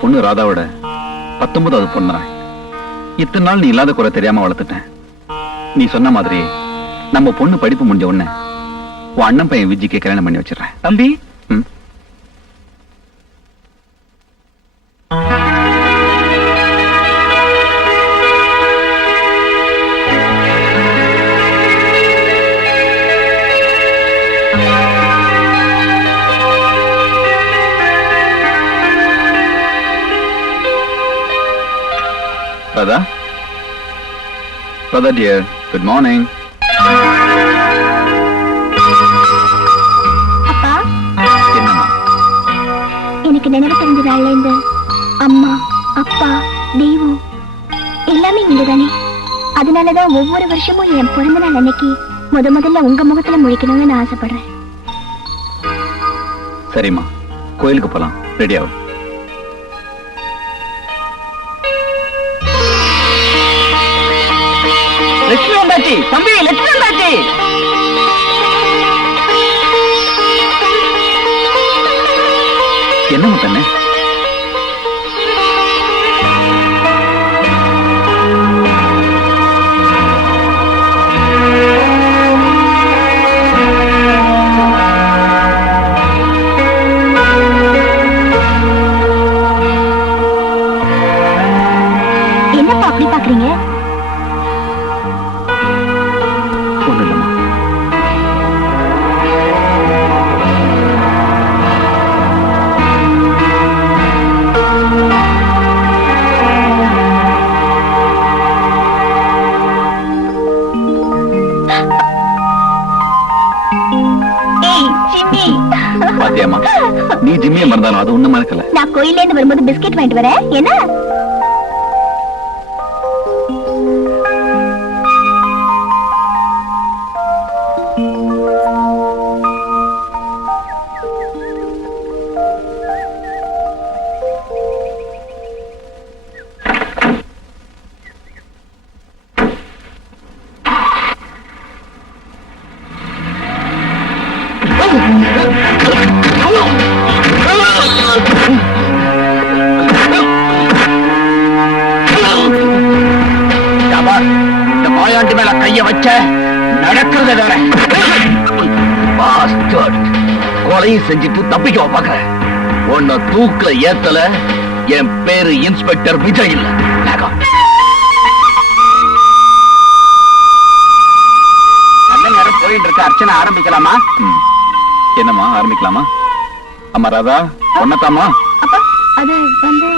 பொண்ணு ராதாவோட 19வது பொண்ணு. இத்தனை நாள் நீ இல்லாத குறை தெரியாம வளர்த்துட்டேன். நீ சொன்ன மாதிரி நம்ம பொண்ணு படிப்பு முடிஞ்ச உடனே உன் அண்ணன் பையன் விஜிக்கு கல்யாணம் பண்ணி வச்சிடறேன். தம்பி, Radha? Radha dear, good morning. அப்பா, என்னம்மா? எனக்கு நினைவு தெரிஞ்ச நாள்ல இருந்து அம்மா, அப்பா, தெய்வம் எல்லாமே இங்கதானே. அதனாலதான் ஒவ்வொரு வருஷமும் என் பிறந்த நாள் அன்னைக்கு முதல்ல உங்க முகத்துல முழிக்கணும்னு நான் ஆசைப்படுறேன். சரிம்மா, கோயிலுக்கு போலாம். ரெடி ஆகும். லட்சுமி வந்தாச்சு. தம்பி, லட்சுமி வந்தாச்சு. என்னம்மா கண்ணு? என்னப்பா அப்படி பாக்குறீங்க? ஒண்ணு இல்லம்மா. ஏய், ஜிம்மி. பாத்தியாம்மா, நீ ஜிம்மியை மறந்தாலும் அது ஒண்ணும் மறக்கல. நான் கோயில்ல இருந்து வரும்போது பிஸ்கெட் வாங்கிட்டு வரேன். என்ன? இந்த மாயாண்டி மேல கைய வச்ச நடக்கிறது வேற. கொலையும் செஞ்சுட்டு தப்பிக்க பாக்குற. உன்னை தூக்க ஏத்தல. என் பேரு இன்ஸ்பெக்டர் விஜய் இல்ல. நல்ல நேரம் போயிட்டு இருக்க. அர்ச்சனை ஆரம்பிக்கலாமா? என்னம்மா, ஆரம்பிக்கலாமா? அம்மா ராதா, ஒன்னத்தாமா? அப்பா, அது வந்து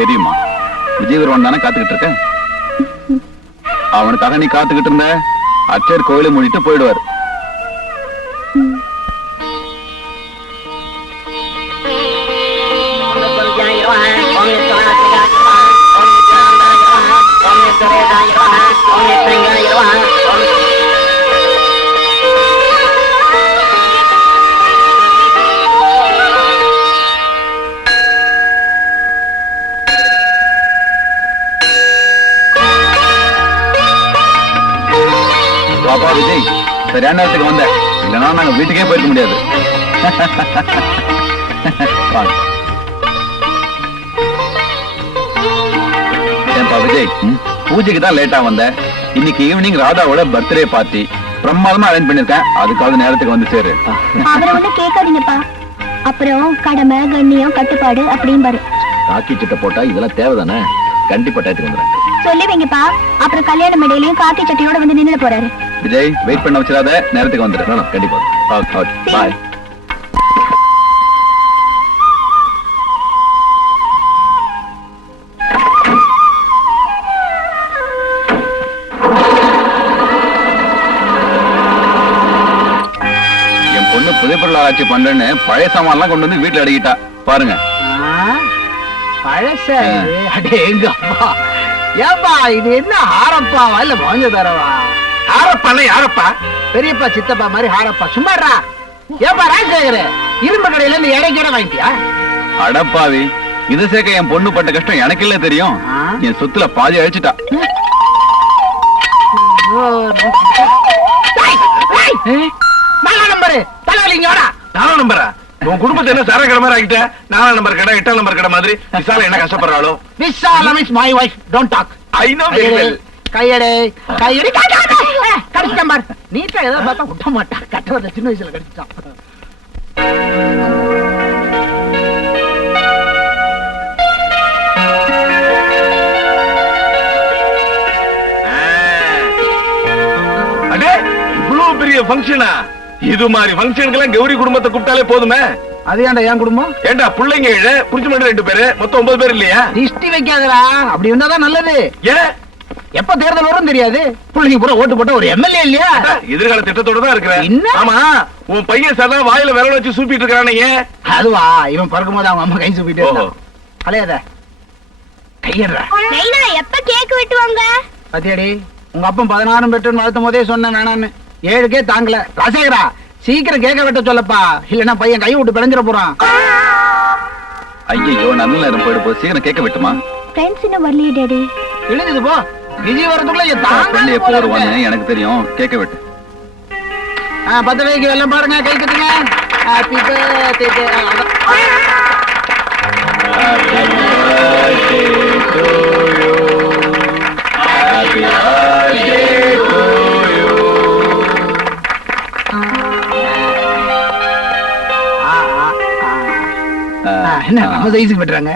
தெரியுமா, விஜய் வருவான் தானே காத்துக்கிட்டு இருக்க. அவனுக்காக நீ காத்துக்கிட்டு இருந்த. அச்சர் கோயிலை மூடிட்டு போயிடுவார். பாப்பா விஜய், சரியான நேரத்துக்கு வந்த. இல்லைன்னா நாங்க வீட்டுக்கே போயிருக்க முடியாது. ஏன்பா விஜய், பூஜைக்கு தான் லேட்டா வந்த. இன்னைக்கு ஈவினிங் ராதாவோட பர்த்டே பார்ட்டி பிரமாதமா அரேஞ்ச் பண்ணிருக்கேன். அதுக்காவது நேரத்துக்கு வந்து சேரு. அவரை ஒண்ணு கேட்காதீங்கப்பா. அப்புறம் கடமை, கண்ணியம், கட்டுப்பாடு அப்படின்னு பாரு. காக்கி சட்டை போட்டா இதெல்லாம் தேவைதானே? கண்டிப்பா டயத்துக்கு வந்துடுறேன். சொல்லி வைங்கப்பா. அப்புறம் கல்யாண மேடையிலையும் காக்கி சட்டையோட வந்து நின்று போறாரு. விஜய், வெயிட் பண்ண வச்சிடாத. நேரத்துக்கு வந்துடு. கண்டிப்பா. பாய். என் பொண்ணு புதைப்பொருள் ஆராய்ச்சி பண்றேன்னு பழைய சாமான்லாம் கொண்டு வந்து வீட்டுல அடக்கிட்டா பாருங்க. பழச அடேங்கப்பா. ஏப்பா, இது என்ன ஹாரப்பாவா இல்ல வாங்க தரவா? ஹாரப்பால யாரப்பா? பெரியப்பா சித்தப்பா மாதிரி ஹாரப்பா. சும்மாடா. ஏப்பா ராஜசேகர, இரும்பு கடையில இருந்து இடைக்கடை வாங்கிட்டியா? அடப்பாவி, இது சேர்க்க என் பொண்ணு பட்ட கஷ்டம் எனக்கு இல்ல தெரியும். என் சொத்துல பாதி அழிச்சிட்டா. நம்பரு தலைவலிங்க. நாலாம் நம்பரா? உன் குடும்பத்தை என்ன சார கடை மாதிரி ஆகிட்ட? 4 நம்பர் கடை 8 நம்பர் கடை மாதிரி விசால என்ன கஷ்டப்படுறாளோ? Visalam is my wife, don't talk. I know very well. கையடே கடிச்சிட்டான் பார். நீட்டா ஏதோ பார்த்தா விட்ட மாட்டான். கட்டவரல சின்ன வயசுல கடிச்சிட்டான். அடே இவ்வளவு பெரிய ஃபங்க்ஷனா? இது மாதிரி ஃபங்க்ஷனுக்கெல்லாம் கௌரி குடும்பத்தை கூப்பிட்டாலே போதுமே. அது ஏன்டா என் குடும்பம்? ஏண்டா பிள்ளைங்க 7, புரிஞ்சு மட்டும் 2 பேரு, மொத்தம் 9 பேர் இல்லையா? திஷ்டி வைக்காதடா. அப்படி இருந்தாதான் நல்லது. ஏன் எப்ப தேர்தல் வரும் தெரியாது. பிள்ளைங்க பூரா ஓட்டு போட்ட ஒரு எம்எல்ஏ இல்லையா? எதிர்கால திட்டத்தோட தான் இருக்கிறேன். என்ன? ஆமா, உன் பையன் சதா வாயில விரல வச்சு சூப்பிட்டு இருக்கானே. அதுவா, இவன் பிறக்கும் போது அவங்க அம்மா கை சூப்பிட்டு இருந்தான். அலையாத கையடுறா. எப்ப கேக் வெட்டுவாங்க? பத்தியாடி, உங்க அப்பன் 16 பெற்றுன்னு வளர்த்தும் போதே சொன்ன வேணான்னு. 7க்கே தாங்கல. ராசேகரா சீக்கிரம் கேட்க வெட்ட சொல்லப்பா, இல்லன்னா பையன் கை விட்டு பிழைஞ்சிட போறான். ஐயோ நல்ல நேரம் போயிடு, சீக்கிரம் கேட்க விட்டுமா. ஃப்ரெண்ட்ஸ் இன்னும் வரலையே டாடி. இழுங்குது போ. விஜய் வரதுக்குள்ள ஃப்ரெண்ட் எப்போ வருவான்னு எனக்கு தெரியும், கேட்க விட்டு. 10 வயசுக்கு வெள்ளம் பாருங்க, கை கட்டுங்க. Happy birthday to you. Happy birthday to you. என்ன நம்ம சைஸுக்கு பண்றாங்க?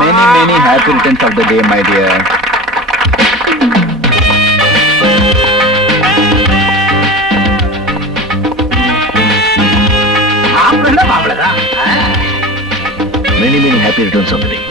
Many happy returns of the day, my dear. மாப்பிளதான். Many happy returns of the day.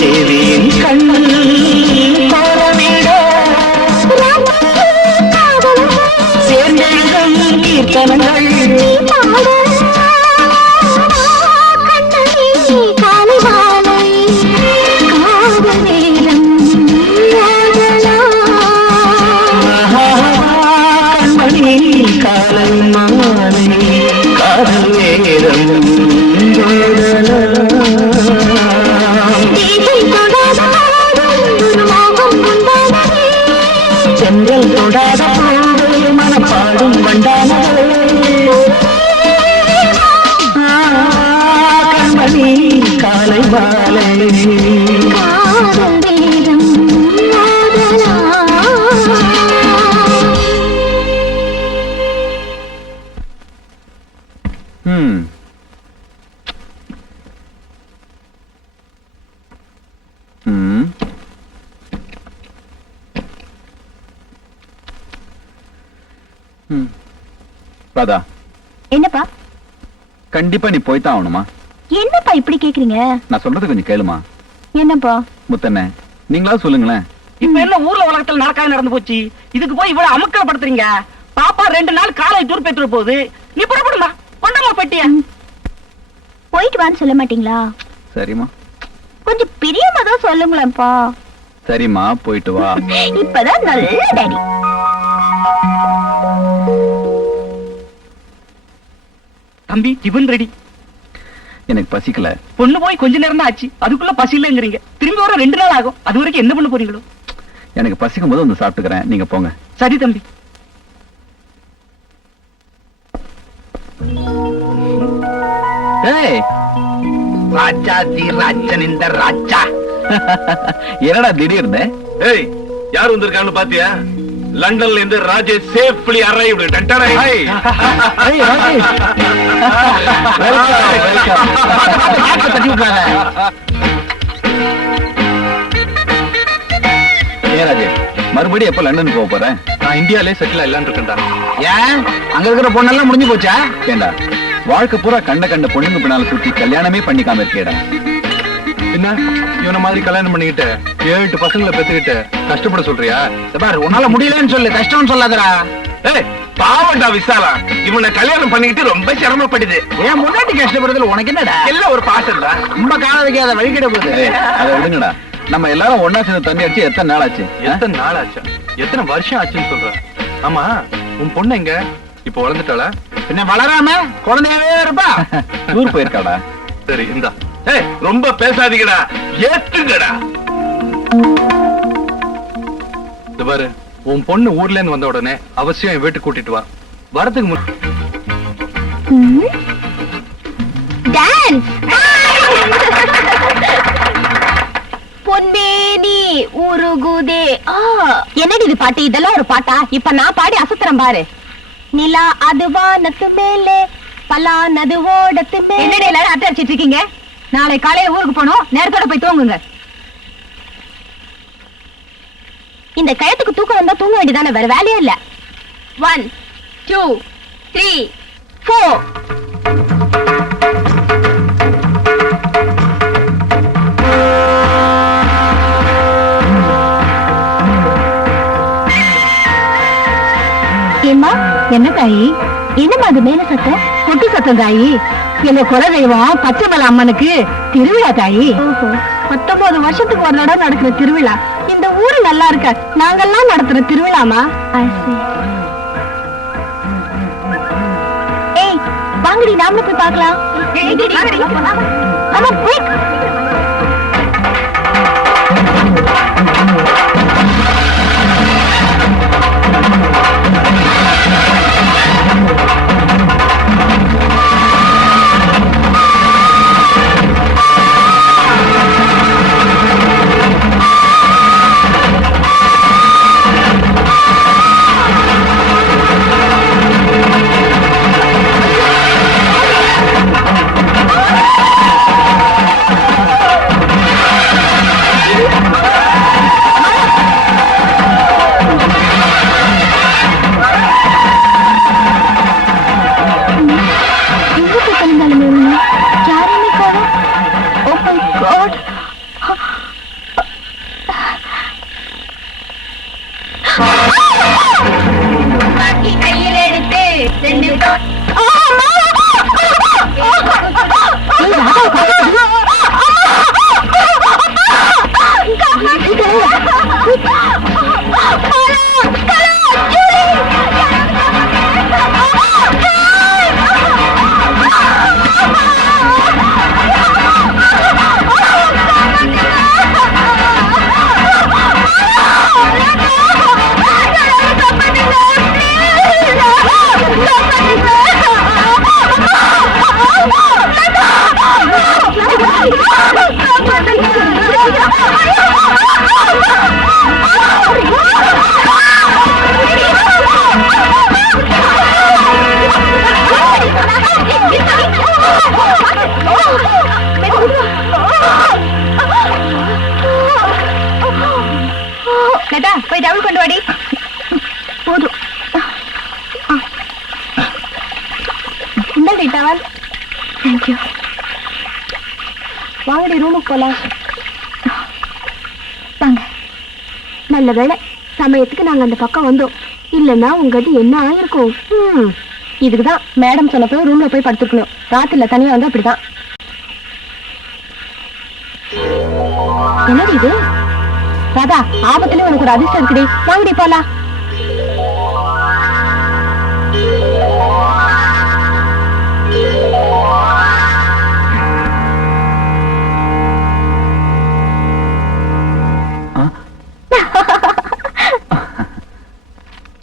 தேவியின் கண் பாரமிட சேர்ந்தெழுதும் கீர்த்தனங்கள் கண்மணி காலை மாலை காதல் நேரம் சென்றல் தொடாத மனப்பாடும் வண்டானது கண்மணி காலை மாலை ராதா, என்னப்பா கண்டிப்பா நீ போய்தான் ஆகணுமா? என்னப்பா இப்படி கேக்குறீங்க? நான் சொல்றது கொஞ்சம் கேளுமா. என்னப்பா? முத்தண்ணே, நீங்களா சொல்லுங்களேன். இப்ப என்ன ஊர்ல உலகத்துல நடக்காது நடந்து போச்சு, இதுக்கு போய் இவ்வளவு அமக்கலப்படுத்துறீங்க? பாப்பா 2 நாள் காலை டூர் போயிட்டு போகுது, நீ புறப்படுமா? கொண்டமா பெட்டிய போயிட்டு வான்னு சொல்ல மாட்டீங்களா? சரிம்மா, கொஞ்சம் பிரியமா தான் சொல்லுங்களேன்ப்பா. சரிம்மா, போயிட்டு வா. இப்பதான் நல்ல டாடி. தம்பி, டிபன் ரெடி. எனக்கு பசிக்கல. பொண்ணு போய் கொஞ்ச நேரம் தான் ஆச்சு, அதுக்குள்ள பசி இல்லைங்கிறீங்க. திரும்பி வர 2 நாள் ஆகும், அது வரைக்கும் என்ன பண்ண போறீங்களோ? எனக்கு பசிக்கும் போது வந்து சாப்பிட்டுக்கிறேன், நீங்க போங்க. சரி தம்பி. ஏய், ராஜா தி ராஜன் இந்த ராஜா. என்னடா திடீர்னு? ஏய், யார் வந்திருக்கான்னு பாத்தியா? லண்டன்ல இருந்து ராஜேஷ் சேஃப்லி அரைவ்டு. டண்டடை. ஏய், ராஜேஷ். தட்டி விட்டாங்க. ஏன் ராஜேஷ், மறுபடியும் எப்ப லண்டன் போக போறேன்? நான் இந்தியாலே செட்டில் ஆயிடலான்னு இருக்கேன்டா. ஏன் அங்க இருக்கிற பொண்ணெல்லாம் முடிஞ்சு போச்சா? ஏண்டா, வாழ்க்கை பூரா கண்ட பொண்ணுங்க பின்னால சுத்தி கல்யாணமே பண்ணிக்காம இருக்கேடா. என்ன இவன மாதிரி கல்யாணம் பண்ணிக்கிட்டு 7-8 பசங்களை பெத்துக்கிட்டு கஷ்டப்பட சொல்றியா? பாரு, உன்னால முடியலன்னு சொல்லு, கஷ்டம்னு சொல்லாதடா. ஏய், பாவண்டா விசாலா, இவனை கல்யாணம் பண்ணிக்கிட்டு ரொம்ப சிரமப்படுது. ஏன் முன்னாடி கஷ்டப்படுறதுல உனக்கு என்னடா? எல்லாம் ஒரு பாசம் தான். ரொம்ப கால வைக்காத வழிகிட போகுது. ஏய், அதை விடுங்கடா. நம்ம எல்லாரும் ஒன்னா சேர்ந்து தண்ணி அடிச்சு எத்தனை நாள் ஆச்சு? எத்தனை நாள் ஆச்சு? எத்தனை வருஷம் ஆச்சுன்னு சொல்ற? ஆமா, உன் பொண்ணு எங்க? இப்ப வளர்ந்துட்டாளா? பின்ன வளராம குழந்தையாவே இருப்பா. டூர் போயிருக்காடா. சரி, இந்தா. ஏய், ரொம்ப பேசாதீங்கடா, ஏத்துங்கடா. இது பாரு, உன் பொண்ணு ஊர்ல இருந்து வந்த உடனே அவசியம் என் வீட்டுக்கு கூட்டிட்டு வா. வரதுக்கு டான்ஸ். பொன்மேனி உருகுதே. என்னடி இது பாட்டு? இதெல்லாம் ஒரு பாட்டா? இப்ப நான் பாடி அசத்துறேன் பாரு. நிலா அது வானத்து மேலே, பலானது ஓடத்து மேலே. என்னடி எல்லாரும் அட்டை அடிச்சிட்டு இருக்கீங்க? நாளை காலையில ஊருக்கு போனோம், நேரத்தோட போய் தூங்குங்க. இந்த கயத்துக்கு தூக்கம் வந்தா தூங்க வேண்டியதானே, வேற வேலையே இல்ல. 1 2 3 4. ஏம்மா, என்ன தாயி? என்னம்மா அது மேல சத்தம்? கொட்டு சத்தம் தாயி. எங்க குலதெய்வம் பச்சைமலை அம்மனுக்கு திருவிழா தாயி. 19 வருஷத்துக்கு ஒரு தடவை நடக்கிற திருவிழா. இந்த ஊரு நல்லா இருக்க, நாங்கெல்லாம் நடத்துற திருவிழாமா? ஏய், வாங்கடி, நாமளும் போய் பார்க்கலாம். ஆமா, quick. லதா போய் டவுல் கொண்டு வாடி. போதும். இந்த டவல். தேங்க்யூ. வாங்கடி ரூமுக்கு போலாம். வாங்க. நல்ல வேளை சமயத்துக்கு நாங்க அந்த பக்கம் வந்தோம். இல்லன்னா உங்கது என்ன ஆயிருக்கும். இதுக்குதான் மேடம் சொன்னப்போ ரூம்ல போய் படுத்துக்கணும். ராத்திரில தனியா வந்து அப்படிதான். என்னது இது? ராதா, ஆபத்துல உனக்கு ஒரு அதிர்ஷ்டம் இருக்குடி. வாங்கடி போலாம்.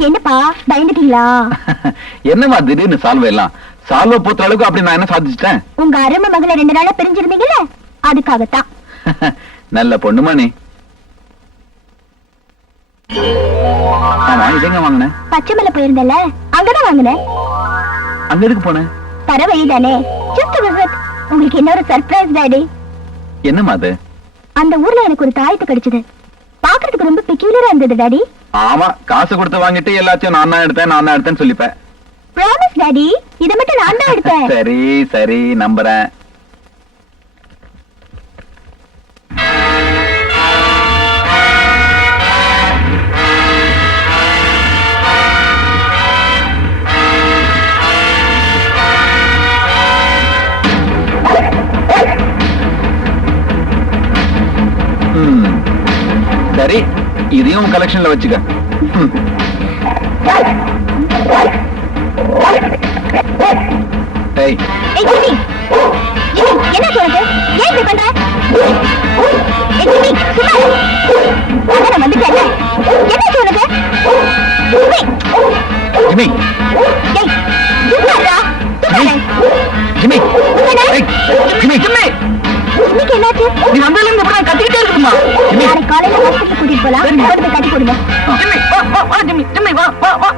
என்னப்பா பயந்துட்டீங்களா? என்னமா திடீர்னு சால்வ எல்லாம் சால்வ போத்த அளவுக்கு அப்படி நான் என்ன சாதிச்சிட்டேன்? உங்க அருமை மகளை 2 நாளா பிரிஞ்சிருந்தீங்கல்ல, அதுக்காகத்தான். நல்ல பொண்ணுமா நீ. ஆமா, இதெங்க வாங்கின? பச்சைமலை போயிருந்தல, அங்கதான் வாங்கினேன். அங்க எதுக்கு போன? தர வழிதானே. Just visit. உங்களுக்கு இன்னொரு சர்ப்ரைஸ் டாடி. என்னமா அது? அந்த ஊர்ல எனக்கு ஒரு தாயத்து கிடைச்சது. பாக்குறதுக்கு ரொம்ப பெக்யூலரா இருந்தது டாடி. ஆமா, காசு கொடுத்து வாங்கிட்டு எல்லாத்தையும் நான் தான் எடுத்தேன்னு சொல்லிப்பேன். ப்ராமிஸ் டாடி, இத மட்டும் நான் தான் எடுத்தேன். சரி சரி, நம்புறேன். சரி, இதையும் கலெக்ஷன்ல வச்சுக்க. ஏய் ஜிம்மி, என்ன சொல்றது? ஏன் இப்படி பண்ற? ஏய் ஜிம்மி, சும்மா நான் வந்துட்டேன். என்ன சொல்றது? ஜிம்மி, ஏய் சும்மாடா. ஜிம்மி, ஏய் ஜிம்மி, ஜிம்மி, இன்னைக்கு என்னாச்சு? நீ வந்ததுல இருந்து இப்படி கத்திக்கிட்டே இருக்குமா? நாளைக்கு காலையில ஹாஸ்பிட்டல் கூட்டிட்டு போலாம். கொண்டு போய் கட்டி கொடுங்க. ஜிம்மி வா வா வா ஜிம்மி, ஜிம்மி வா வா வா.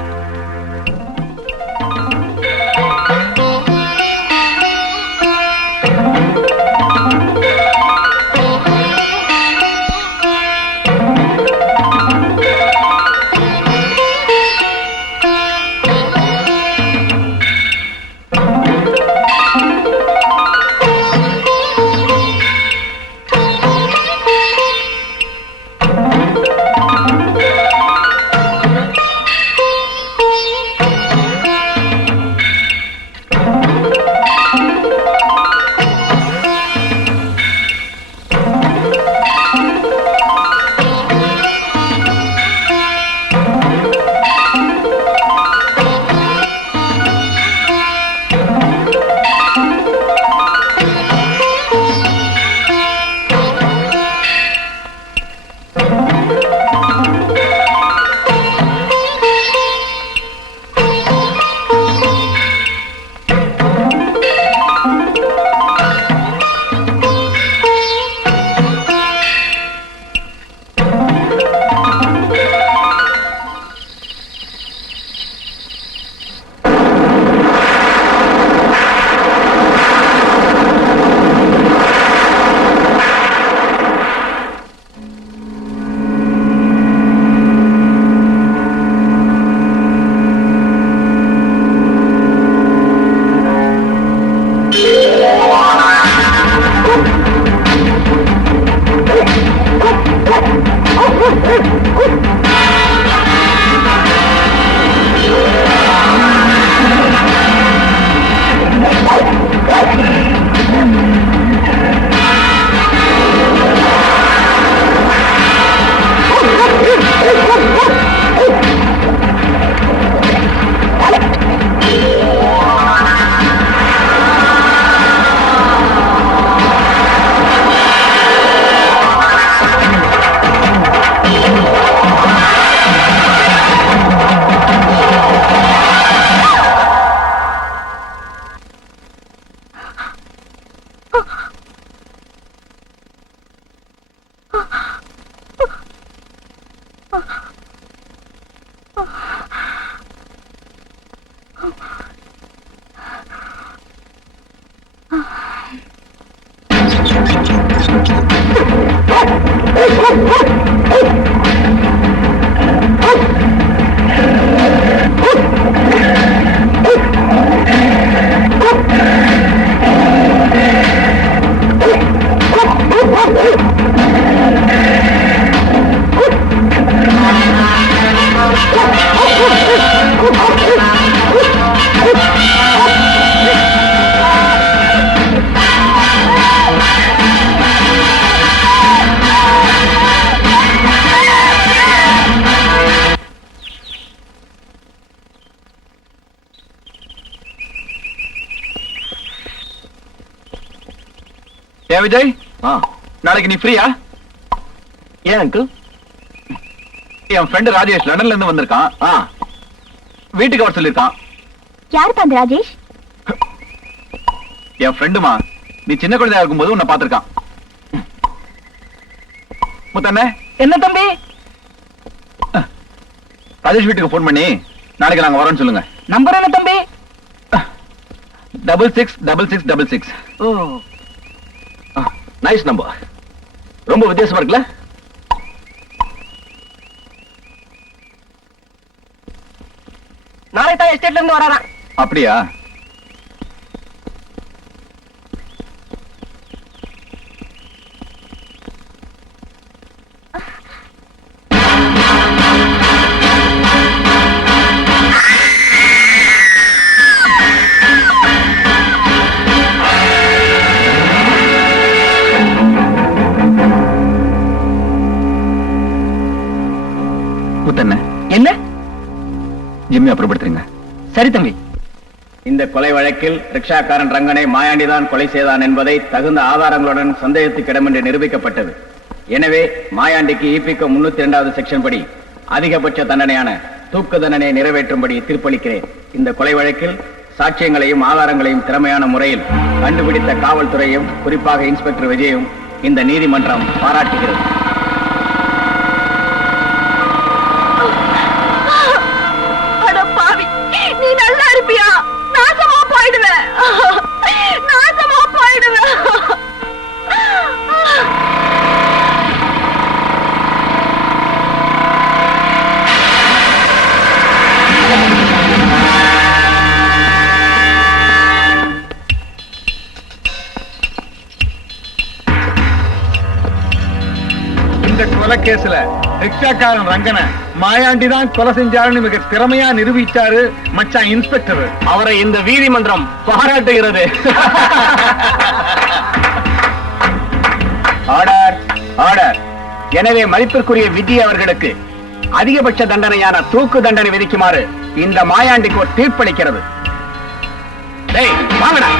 ஏ விஜய், நாளைக்கு நீ ஃப்ரீயா? ஏன் அங்கிள்? என் ஃப்ரெண்டு ராஜேஷ் லண்டன்ல இருந்து வந்திருக்கான். வீட்டுக்கு வர சொல்லிருக்கான். யார் அந்த ராஜேஷ்? என் ஃப்ரெண்டுமா, நீ சின்ன குழந்தையா இருக்கும்போது உன்னை பார்த்திருக்கான். முத்தண்ணே, என்ன தம்பி? ராஜேஷ் வீட்டுக்கு போன் பண்ணி நாளைக்கு நாங்க வரோம்னு சொல்லுங்க. நம்பர் என்ன தம்பி? 666666. Nice number. ரொம்ப வித்தியாசமா இருக்குல்ல? நாளை தான் எஸ்டேட்ல இருந்து வராராம். அப்படியா? முத்தண்ணே, என்ன? ஜிம்மி அப்புறப்படுத்துறீங்க. சரி தம்பி. இந்த கொலை வழக்கில் ரிக்ஷாக்காரன் ரங்கனை மாயாண்டிதான் கொலை செய்தான் என்பதை தகுந்த ஆதாரங்களுடன் சந்தேகத்துக்கிடம் என்று நிரூபிக்கப்பட்டது. எனவே மாயாண்டிக்கு ஈபிகோ 302வது செக்ஷன் படி அதிகபட்ச தண்டனையான தூக்கு தண்டனையை நிறைவேற்றும்படி தீர்ப்பளிக்கிறேன். இந்த கொலை வழக்கில் சாட்சியங்களையும் ஆதாரங்களையும் திறமையான முறையில் கண்டுபிடித்த காவல்துறையும் குறிப்பாக இன்ஸ்பெக்டர் விஜயும் இந்த நீதிமன்றம் பாராட்டுகிறது. நீ நல்லா இருப்பியா? நாசமா போயிடுவேன், நாசமா போயிடுவேன். இந்த கொலை கேஸ்ல ரிக்ஷாக்காரன் ரங்கனை மாயாண்டி தான் கொலை செஞ்சாருன்னு மிக திறமையா நிரூபிச்சாரு மச்சான் இன்ஸ்பெக்டர். அவரை இந்த நீதிமன்றம் பாராட்டுகிறது. Order, order. எனவே மதிப்பிற்குரிய விஜய் அவர்களுக்கு அதிகபட்ச தண்டனையான தூக்கு தண்டனை விதிக்குமாறு இந்த மாயாண்டி கோர்ட் தீர்ப்பளிக்கிறது. டேய் வாங்கடா.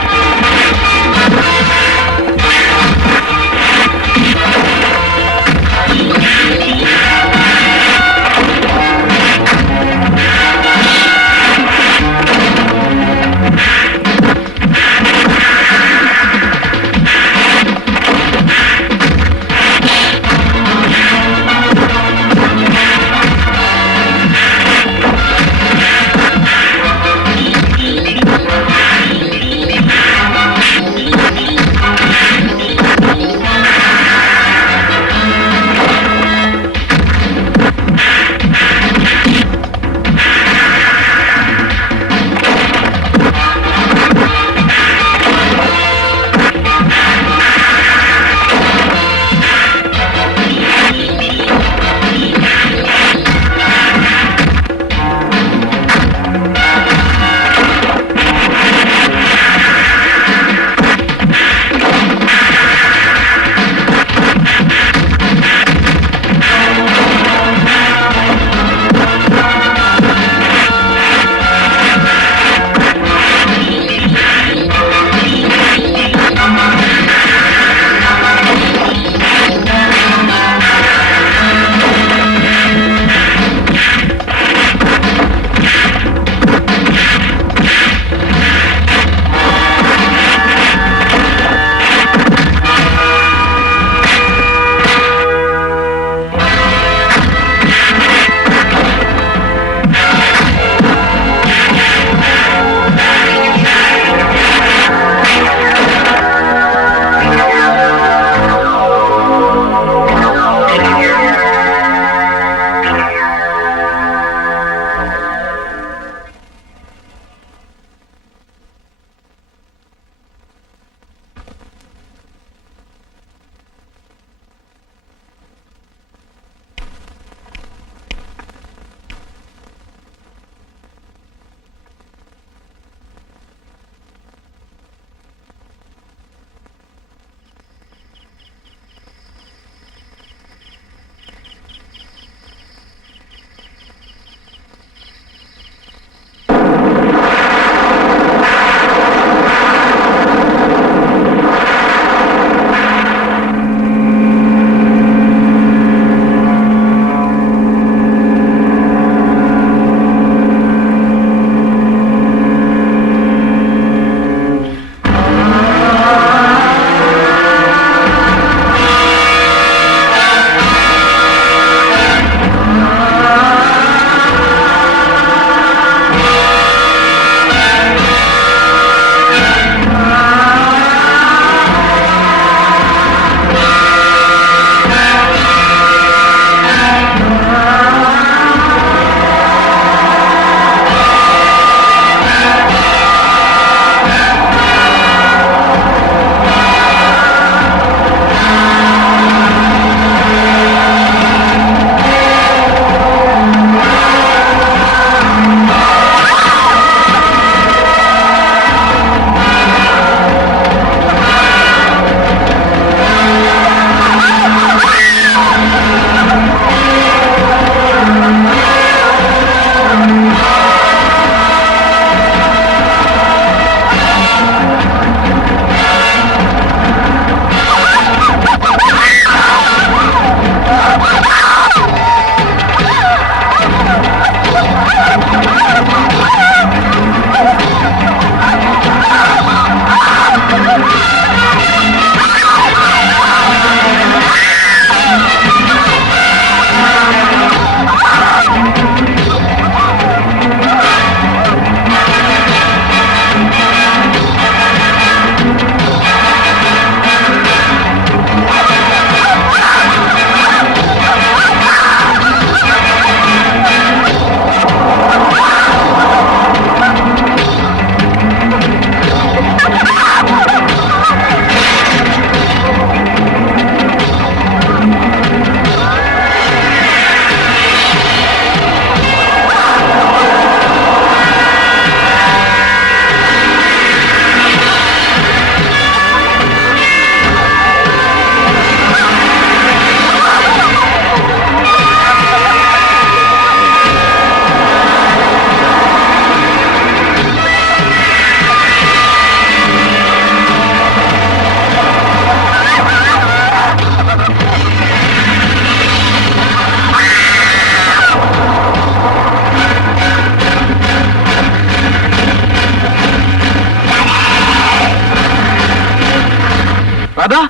ராதா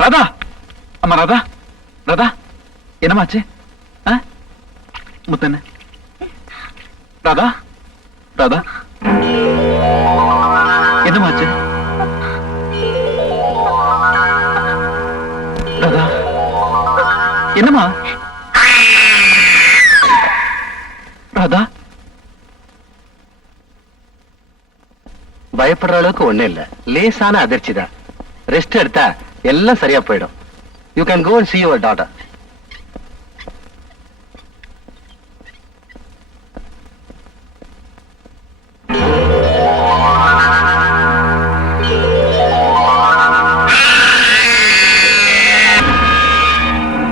ராதா அம்மா ராதா ராதா என்னமாச்சு முத்தண்ண ராதா ராதா என்னமாச்சு ராதா என்னமா ராதா பயப்படுற அளவுக்கு ஒண்ணும் இல்ல, லேசான அதிர்ச்சி தான். ரெஸ்ட் எடுத்தா எல்லாம் சரியா போயிடும். You can go and see your daughter.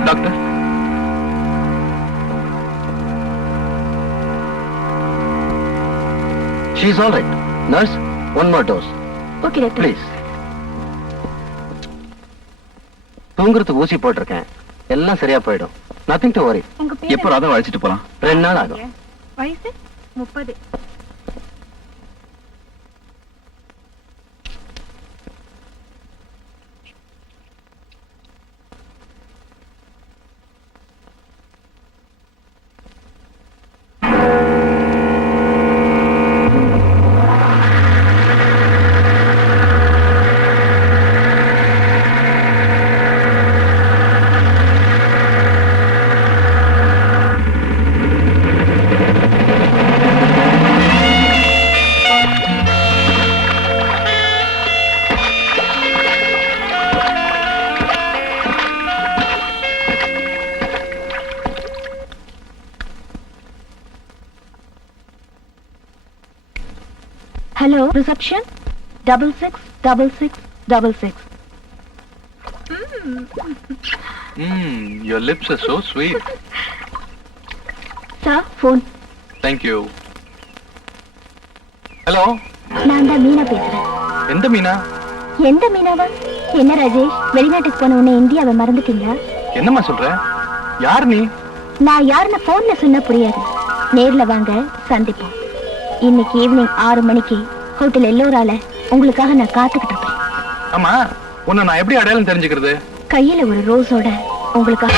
Doctor She is all right. Nurse, one more dose. Okay doctor. Please. தூங்குறதுக்கு ஊசி போட்டிருக்கேன், எல்லாம் சரியா போயிடும். Nothing to worry. உங்க பேர் எப்போ ராதா அழைச்சிட்டு போலாம்? 2 நாள் ஆகும். வயசு 30. Hello, reception. 666666. Your lips are so sweet. Sir, phone. Thank you. Hello. நான் தான் மீனா பேசுறேன். எந்த மீனா? எந்த மீனாவா? என்ன ராஜேஷ், வெளிநாட்டுக்கு போன உடனே இந்தியாவை மறந்துட்டீங்களா? என்னம்மா சொல்ற? யார் நீ? நான் யாருன்னு போன்ல சொன்னா புரியாது. நேர்ல வாங்க, சந்திப்போம். இன்னைக்கு ஈவினிங் 6 மணிக்கு ஹோட்டல் எல்லோரால உங்களுக்காக நான் காத்துக்கிட்டு இருப்பேன். ஆமா, உன்னை நான் எப்படி அடையாளம் தெரிஞ்சுக்கிறது? கையில ஒரு ரோஸோட உங்களுக்காக.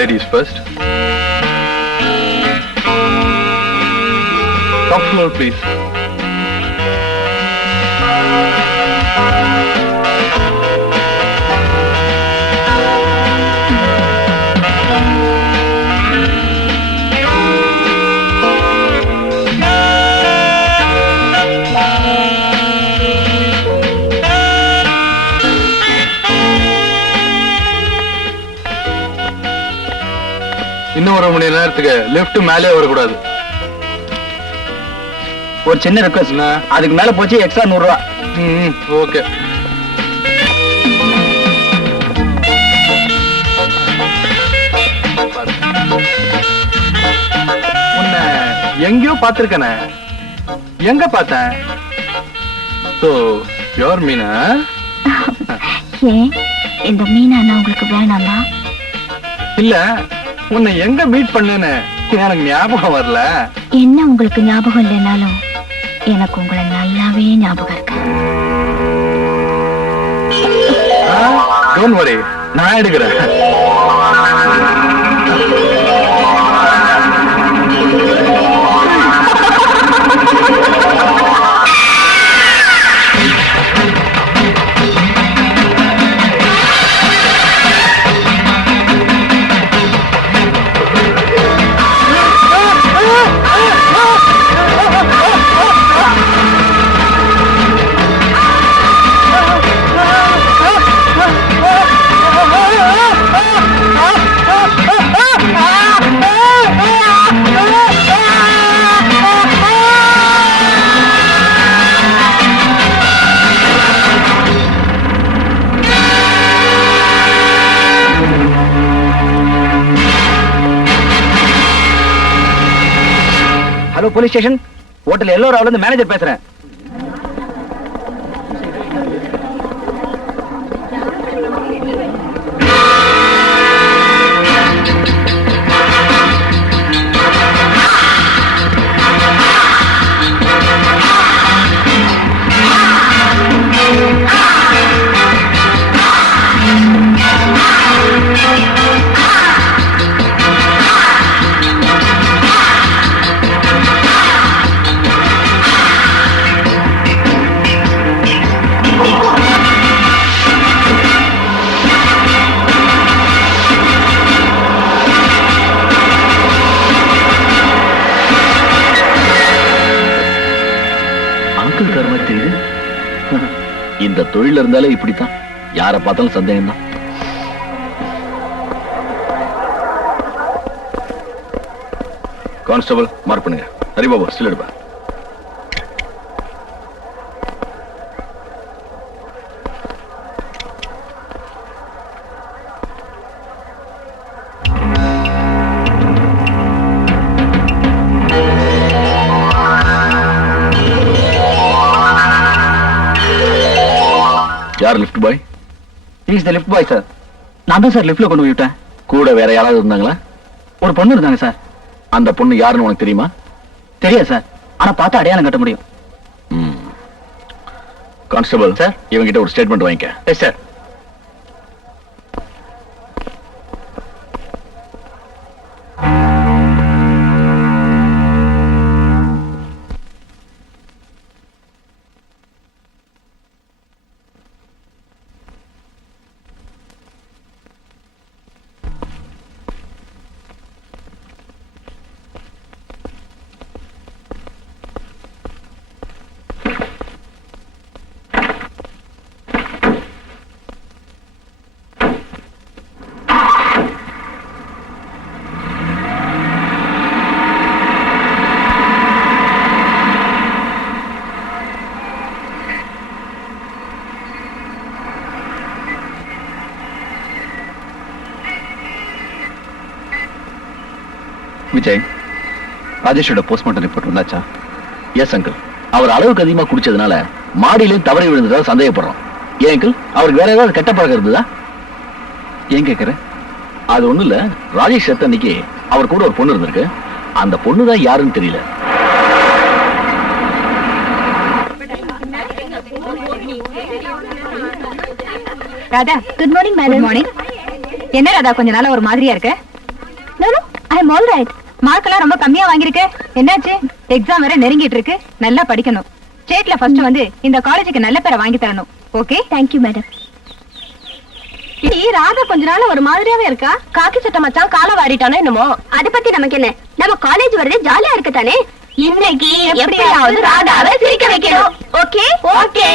Ladies first. Top floor, please. இன்னும் 1 மணி நேரத்துக்கு லிஃப்ட் மேலே வரக்கூடாது. ஒரு சின்ன ரெக்வஸ்ட், அதுக்கு மேல போச்சு எக்ஸ்ட்ரா 100 ரூபா. ஓகே. உன்னை எங்கேயோ பார்த்திருக்கனே, எங்க பார்த்தேன்? So, you're Meena? ஏன் இந்த மீனா உங்களுக்கு வேணாமா? இல்ல, உன்னை எங்க மீட் பண்ணேன்னு எனக்கு ஞாபகம் வரல. என்ன உங்களுக்கு ஞாபகம் இல்லைனாலும் எனக்கு உங்களை நல்லாவே ஞாபகம் இருக்கு. டோன்ட் வரி, நான் எடுக்கிறேன். ஹலோ போலீஸ் ஸ்டேஷன், ஹோட்டல் எல்லோராவில இருந்து மேனேஜர் பேசுறேன். இந்த தொழில் இருந்தாலே இப்படித்தான், யாரை பார்த்தாலும் சந்தேகம் தான். கான்ஸ்டபிள் மார்க் பண்ணுங்க. ஹரிபாபு ஸ்டில் எடுப்பா. யார் lift bye? Is the lift bye sir. நான் தான் சார் லிஃப்ட்ல கொண்டு போய் விட்டேன். கூட வேற யாராவது இருந்தாங்களா? ஒரு பொண்ணு இருந்தாங்க சார். அந்த பொண்ணு யாருன்னு உனக்கு தெரியுமா? தெரியாது சார், ஆனா பார்த்து அடையாளம் கட்ட முடியும். கான்ஸ்டபிள் சார், இவங்கிட்ட ஒரு ஸ்டேட்மெண்ட் வாங்கிக்க. Yes sir. விஜய், ராஜேஷோட போஸ்ட்மார்ட்டம் ரிப்போர்ட் வந்தாச்சா? Yes uncle. அவர் அளவுக்கு அதிகமா குடிச்சதுனால மாடியிலும் தவறி விழுந்ததா சந்தேகப்படுறோம். ஏன் அங்கிள், அவருக்கு வேற ஏதாவது கெட்ட பழக்கம் இருந்ததா? ஏன் கேக்குற? அது ஒண்ணு இல்ல, ராஜேஷ் செத்த அன்னைக்கு அவர் கூட ஒரு பொண்ணு இருந்திருக்கு. அந்த பொண்ணு தான் யாருன்னு தெரியல. Radha, good morning madam. Good morning. என்ன ராதா கொஞ்ச நாளா ஒரு மாதிரியா இருக்க? நோ நோ, ஐ அம் ஆல் ரைட். மார்க் எல்லாம் ரொம்ப கம்மியா வாங்கிருக்க. என்னாச்சு? எக்ஸாம் வேற நெருங்கிட்டு இருக்கு. நல்லா படிக்கணும். ஸ்டேட்ல ஃபர்ஸ்ட் வந்து இந்த காலேஜுக்கு நல்ல பேரை வாங்கி தரணும். Okay? Thank you madam. Radha கொஞ்ச நாள் ஒரு மாதிரியாவே இருக்கா. காக்கி சட்டை மச்சான் காலை வாரிட்டானோ என்னமோ. அத பத்தி நமக்கு என்ன? நம்ம காலேஜ் வரதே ஜாலியா இருக்கத்தானே. இன்னைக்கு எப்படியாவது ராதாவை சிரிக்க வைக்கணும். Okay okay.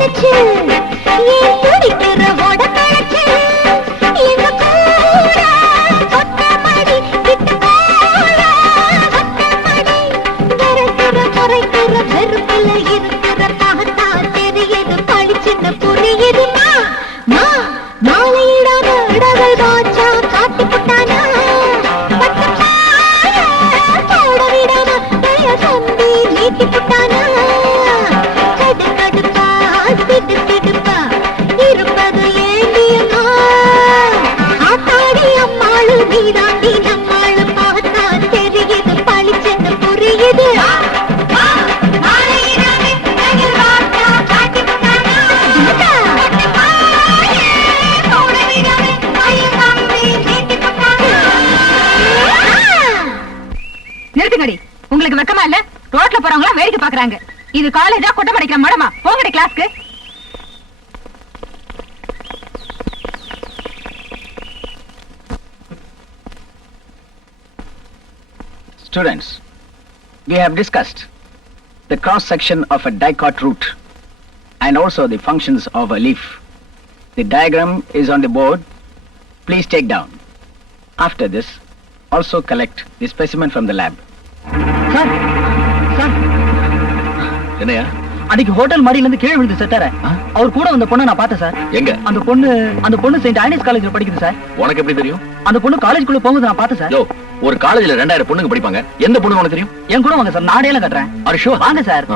நினைச்சு ஏன் துடிக்கிற உடம்பழைச்சு எங்க கூட ஒத்தமடி விட்டு போற ஒத்தமடி வெறுக்கிற குறைக்கிற வெறுப்புல இருக்கிற பார்த்தா தெரியுது பளிச்சுன்னு புரியுதுமா மா மாலையிடாத இடங்கள் வாச்சா காட்டி புட்டானா பத்து பாய போட விடாம தய சந்தி நீட்டி புட்டானா கடு கடுப்பா திடு திடுப்பா இருப்பது ஏண்டியம்மா ஆத்தாடி அம்மாளு நீதாண்டி நம்மாளு பார்த்தா தெரியுது பளிச்சுன்னு புரியுது மாலையிடாத இடங்கள் வாச்சா காட்டி புட்டானா நிறுத்துங்கடி, உங்களுக்கு வெக்கமா இல்ல? ரோட்ல போறவங்க வேடிக்கை பாக்குறாங்க. இது காலேஜா கொட்டை படிக்கிற மடமா? போங்கடி கிளாஸ்க்கு. Students, we have discussed the cross section of a dicot root and also the functions of a leaf. The diagram is on the board. Please take down. After this, also collect the specimen from the lab. Sir sir, என்னையா? அன்னைக்கு hotel மாடியில இருந்து கீழே விழுந்து செத்தார. அவர் கூட வந்த பொண்ணை நான் பார்த்தேன் சார். எங்க? அந்த பொண்ணு செயின்ட் ஆனிஸ் காலேஜ்ல படிக்குது சார். உனக்கு எப்படி தெரியும்? அந்த பொண்ணு காலேஜ்க்குள்ள போகுது நான் பார்த்தேன் சார். யோ, ஒரு காலேஜ்ல 2000 பொண்ணுங்க படிப்பாங்க. எந்த பொண்ணு உனக்கு தெரியும்? என் கூட வாங்க சார், நாடையெல்லாம் கட்டுறேன். Are you sure? வாங்க சார்.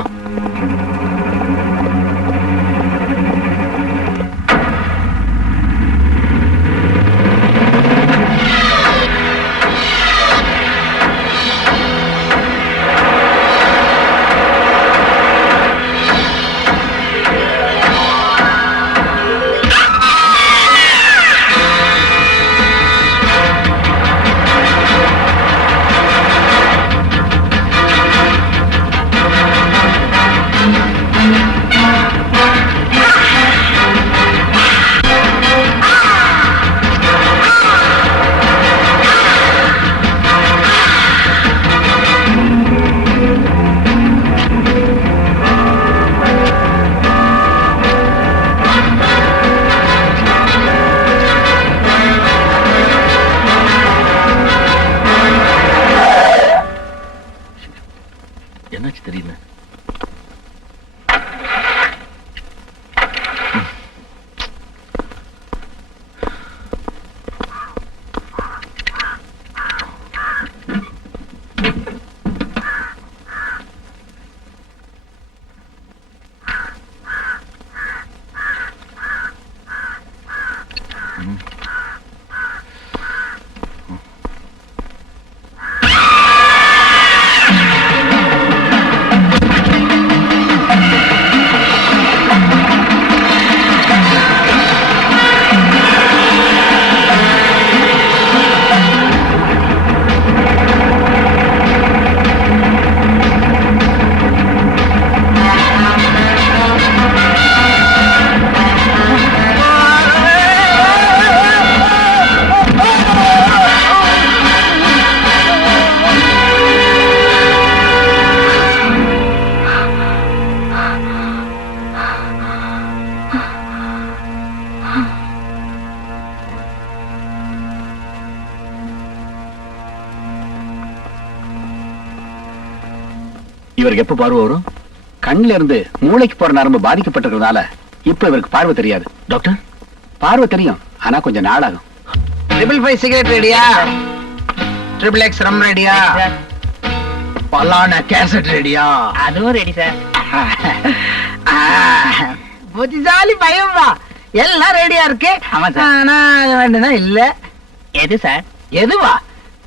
என்னாச்சு தெரியல. இவருக்கு எப்ப பார்வை வரும்? கண்ணுல இருந்து மூளைக்கு போற நரம்பு பாதிக்கப்பட்டிருக்கிறதுனால இப்ப இவருக்கு பார்வை தெரியாது. டாக்டர், பார்வை தெரியும், ஆனா கொஞ்சம் நாளாகும். 555 சிகரெட் ரெடியா? XXX ரம் ரெடியா? பலான கேசட் ரெடியா? அதுவும் ரெடி சார். புத்திசாலி பையன்வா, எல்லாம் ரெடியா இருக்கு. ஆமா சார். ஆனா வேண்டுனா இல்ல. எது சார்? எதுவா?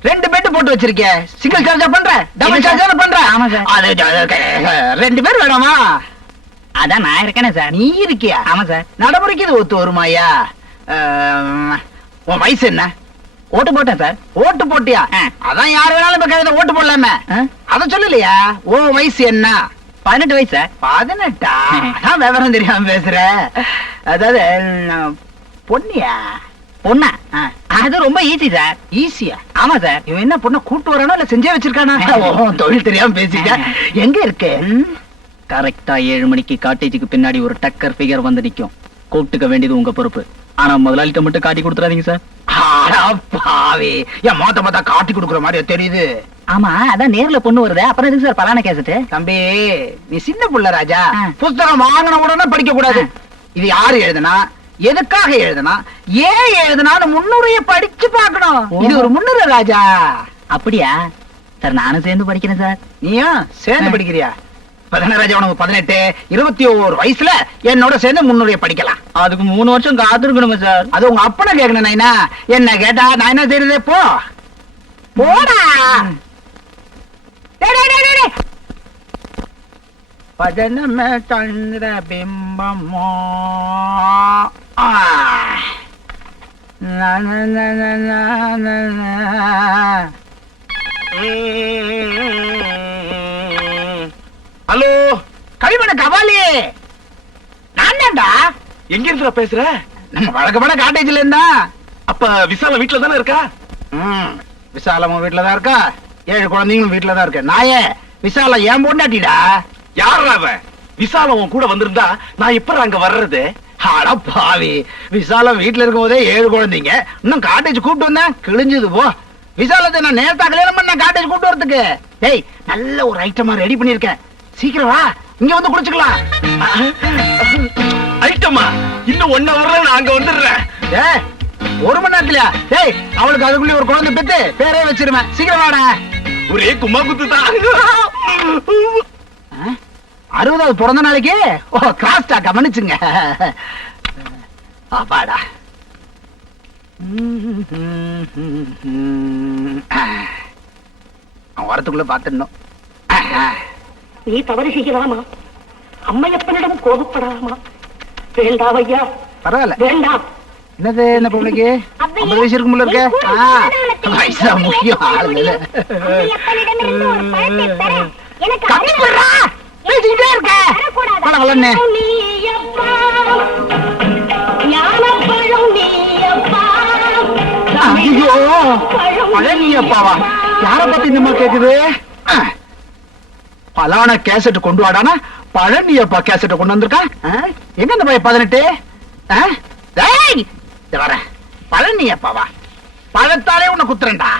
2 பெட் போட்டு வச்சிருக்க. சிங்கிள் சார்ஜா பண்ற, டபுள் சார்ஜா பண்ற? ஆமா சார். அது 2 பேர் வேணாமா? அதான் நான் இருக்கேனே சார். நீ இருக்கியா? ஆமா சார். நடைமுறைக்கு இது ஒத்து வருமாயா? உன் வயசு என்ன? ஓட்டு போட்டேன் சார். ஓட்டு போட்டியா? அதான் யாரு வேணாலும் இப்ப கழுத ஓட்டு போடலாமே. அத சொல்லலையா? உன் வயசு என்ன? 18 வயசு சார். 18? அதான் விவரம் தெரியாம பேசுற. அதாவது பொண்ணியா? பொண்ணா? அது ரொம்ப ஈஸி சார். ஈஸியா? ஆமா சார். இவன் என்ன பொண்ண கூட்டு வரானோ இல்ல செஞ்சே வச்சிருக்கானா? தொழில் தெரியாம பேசிட்ட. எங்க இருக்கு? கரெக்டா 7 மணிக்கு காட்டேஜுக்கு பின்னாடி ஒரு டக்கர் ஃபிகர் வந்து நிக்கும். கூப்பிட்டுக்க வேண்டியது உங்க பொறுப்பு. ஆனா முதலாளிட்ட மட்டும் காட்டி கொடுத்துறாதீங்க சார். பாவி, என் மொத்த காட்டி கொடுக்குற மாதிரியா தெரியுது. ஆமா, அதான் நேர்ல பொண்ணு வருது. அப்புறம் எதுக்கு சார் பலான கேசட்டு? தம்பி, நீ சின்ன புள்ள ராஜா. ஆ. புஸ்தகம் வாங்கின உடனே படிக்க கூடாது. இது யாரு எழுதுனா, எதுக்காக எழுதுனா, ஏன் எழுதுனான்னு முன்னுரைய படிச்சு பார்க்கணும். இது ஒரு முன்னுரை ராஜா. அப்படியா சார்? நானும் சேர்ந்து படிக்கிறேன் சார். நீயும் சேர்ந்து படிக்கிறியா? 18 ராஜா, உனக்கு 18, 21 வயசுல என்னோட சேர்ந்து முன்னுரைய படிக்கலாம். அதுக்கு 3 வருஷம் காத்திருக்கணுமா சார்? அது உங்க அப்பனை கேட்கணும். நைனா என்ன கேட்டா நான் என்ன செய்யறது? போடா. டேய், டேய், டேய், டேய். பஜனமே சந்திர பிம்பமோ. ஹலோ, கவிமன கபாலி, நான் தான்டா. எங்க இருந்துடா பேசுற? நம்ம வழக்கமான காட்டேஜ்ல இருந்தா. அப்ப விசால வீட்டுல தானே இருக்கா? விசாலமும் வீட்டுலதான் இருக்கா, 7 குழந்தைங்களும் வீட்டுலதான் இருக்கு. நாயே, விசால ஏன் பொண்டாட்டிடா. யாரா அவன்? விசால உன் கூட வந்திருந்தா நான் எப்ப அங்க வர்றது? அட பாவி, விசாலம் வீட்டுல இருக்கும் போதே 7 குழந்தைங்க. இன்னும் காட்டேஜ் கூப்பிட்டு வந்தேன், கிழிஞ்சது போ. விசாலத்தை நான் நேரத்தா கல்யாணம் பண்ண காட்டேஜ் கூப்பிட்டு வரதுக்கு. டேய், நல்ல ஒரு ஐட்டமா ரெடி பண்ணிருக்கேன். சீக்கிரம் வா, இங்க வந்து குடிச்சுக்கலாம். ஐட்டமா? இன்னும் 1 ஹவர்ல நான் அங்க வந்துடுறேன். டேய், 1 மணி நேரத்துலயா? டேய், அவளுக்கு அதுக்குள்ளே ஒரு குழந்தை பெத்து பேரே வச்சிருவேன். சீக்கிரம் வாடா. ஒரே கும்மா குத்து தான். 60வது பிறந்த நாளைக்கு கிராஸ்டா கவனிச்சுங்க. வாடா. அவன் வரத்துக்குள்ள பாத்துடணும். நீ தவறு செய்யலாமா? அம்மையப்பனிடம் கோபப்படலாமா? வேண்டாம் ஐயா, பரவாயில்ல. வேண்டாம். என்னது, என்ன பொண்ணுக்கு 50 வயசு இருக்கும் போல இருக்க. வயசா முக்கியம் ஆளுங்க. பேசிக்கிட்டே இருக்க. பழகலன்னு ஐயோ, பழனி அப்பாவா? யார பத்தி இந்த மாதிரி கேக்குது? பலான கேசட் கொண்டு வாடானா பழனி அப்பா கேசட் கொண்டு வந்திருக்கான். எங்க இந்த பையன் 18? டேய், இத வர. பழனி அப்பாவா? பழத்தாலே உன்னை குத்துறேன்டா.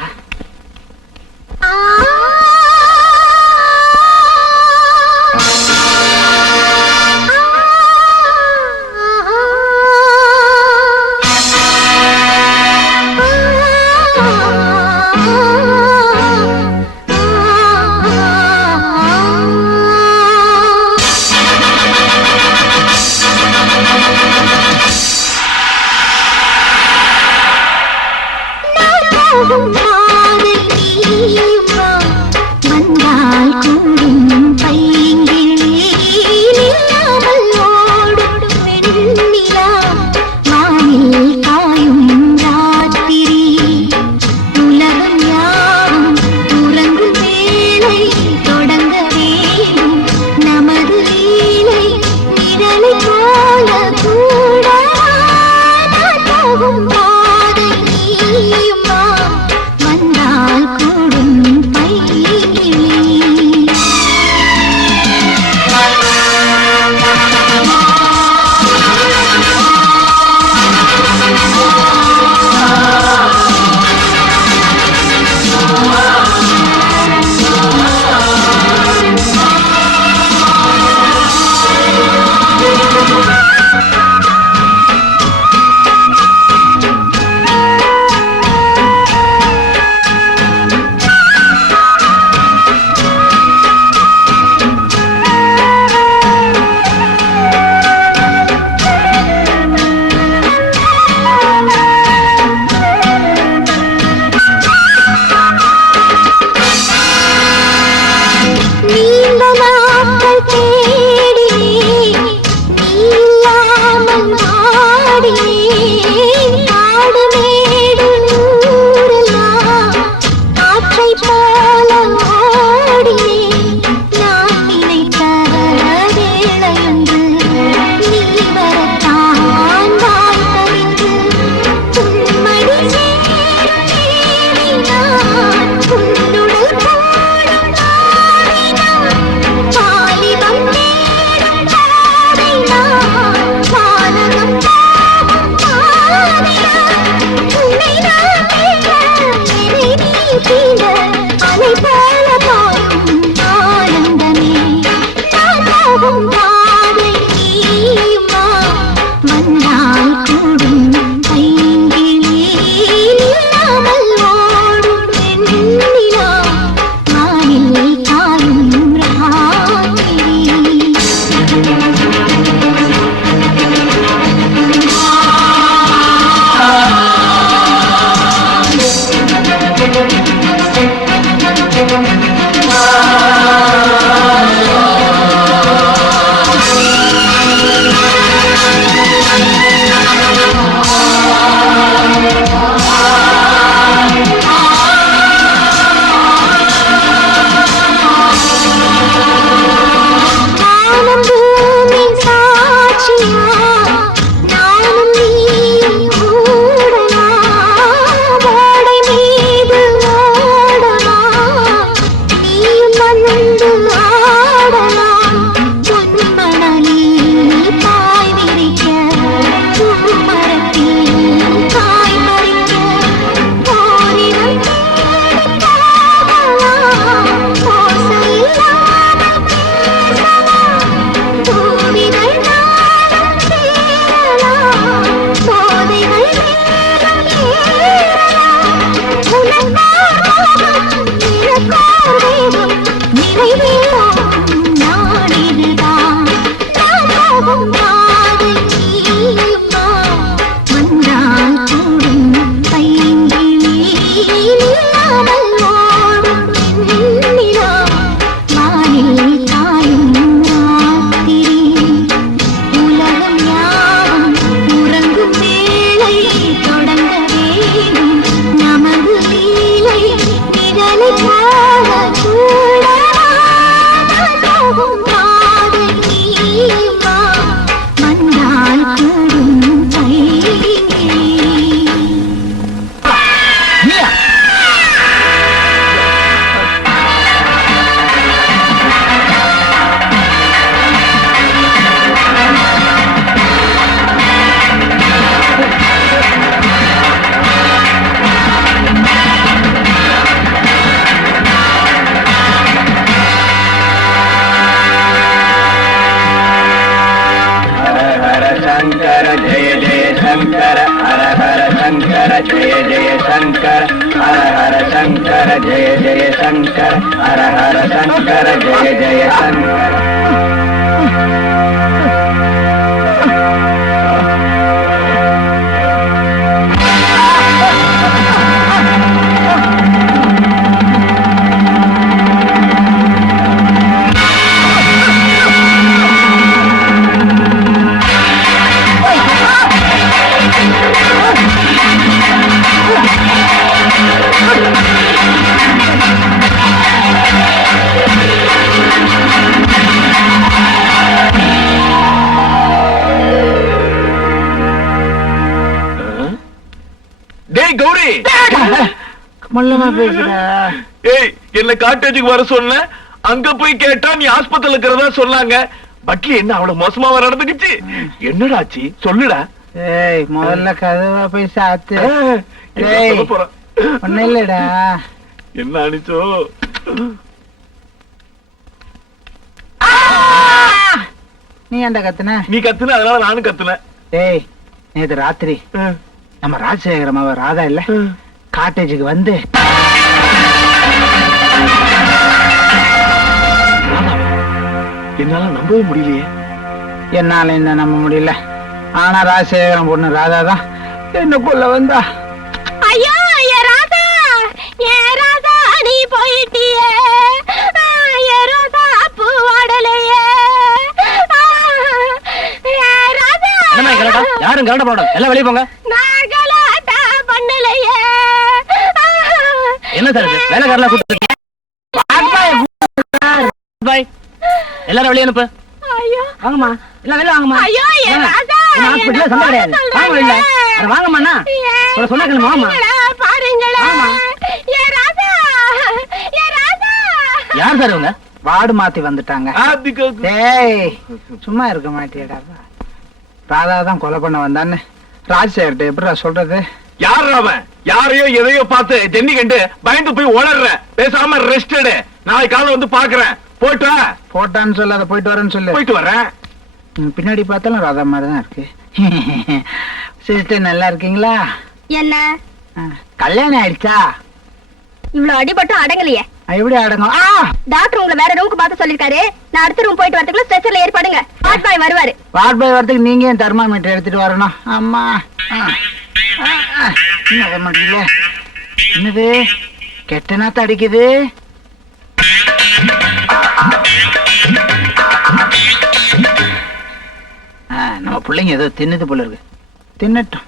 என்ன காட்டேஜுக்கு வர சொன்ன, அங்க போய் கேட்டா நீ ஆஸ்பத்திரியில இருக்கிறதா சொன்னாங்க. பட்லி என்ன அவ்வளவு மோசமா நடந்துக்குச்சு? என்னடாச்சு சொல்லுடா. ஏய், முதல்ல கதவை போய் சாத்து. ஒண்ணு இல்லடா. என்ன அனுச்சோ? நீ ஏன்டா கத்துன? நீ கத்துன, அதனால நானும் கத்துனேன். ஏய், நேத்து ராத்திரி நம்ம ராஜசேகரம் அவ ராதா இல்ல காட்டேஜுக்கு வந்து என்னால நம்பவே முடியலையே. என்னால என்ன நம்ப முடியல. ஆனா ராஜசேகரம் பொண்ணு ராதா தான் என்னக்குள்ள வந்தா. ஐயோ, ஏ ராதா, ஏ ராதா, நீ போயிட்டியே. ஏ ராதா, பூ வாடலையே. ராதா, யாரும் கரண்ட போடும், எல்லாம் வெளியே போங்க. நான் கலாட்டா பண்ணலையே. என்ன சார் இது? வேலைக்காரலாம் கூப்பிட்டு பாய், எல்லாரும் வெளியே அனுப்பு. ஐயோ, வாங்கம்மா, எல்லாம் வெளியே வாங்கம்மா. ஐயோ, ஏ ராதா, ஹாஸ்பிட்டல்ல சம்பளம் கிடையாது. வாங்க வெளியில. அட வாங்கம்மா, சொன்னா கேளுமா? வாமா பாருங்களா. ஏ ராதா, ஏ ராதா. யார் சார் இவங்க? வார்டு மாத்தி வந்துட்டாங்க. டேய், சும்மா இருக்க மாட்டியடா. ராதா தான் கொலை பண்ண வந்தான்னு ராஜசேகர்ட்ட எப்படிடா சொல்றது? யார் அவன்? யாரையோ எதையோ பார்த்து ஜென்னி கண்டு பயந்து போய் உளர்ற. பேசாம ரெஸ்ட் எடு. நாளைக்கு காலையில வந்து பாக்குறேன். போயிட்டு வா. போட்டான்னு சொல்லு, அதை போயிட்டு வரேன்னு சொல்லு. போயிட்டு வரேன். பின்னாடி பார்த்தாலும் ராதா மாதிரி தான் இருக்கு. சிஸ்டர் நல்லா இருக்கீங்களா? என்ன கல்யாணம் ஆயிடுச்சா? இவ்வளவு அடிபட்டு அடங்கலையே. எப்படி அடங்கும்? டாக்டர் உங்களை வேற ரூமுக்கு பார்த்து சொல்லிருக்காரு. நான் அடுத்த ரூம் போயிட்டு வரதுக்குள்ள ஸ்ட்ரெச்சர்ல ஏற்பாடுங்க. வார்ட் பாய் வருவாரு. வார்ட் பாய் வரதுக்கு நீங்க ஏன் தெர்மாமீட்டர் எடுத்துட்டு வரணும்? அம்மா வர மாட்டீங்களே. என்னது கெட்ட நாத்த அடிக்குது? நம்ம பிள்ளைங்க ஏதோ தின்னுது போல இருக்கு. தின்னட்டும்.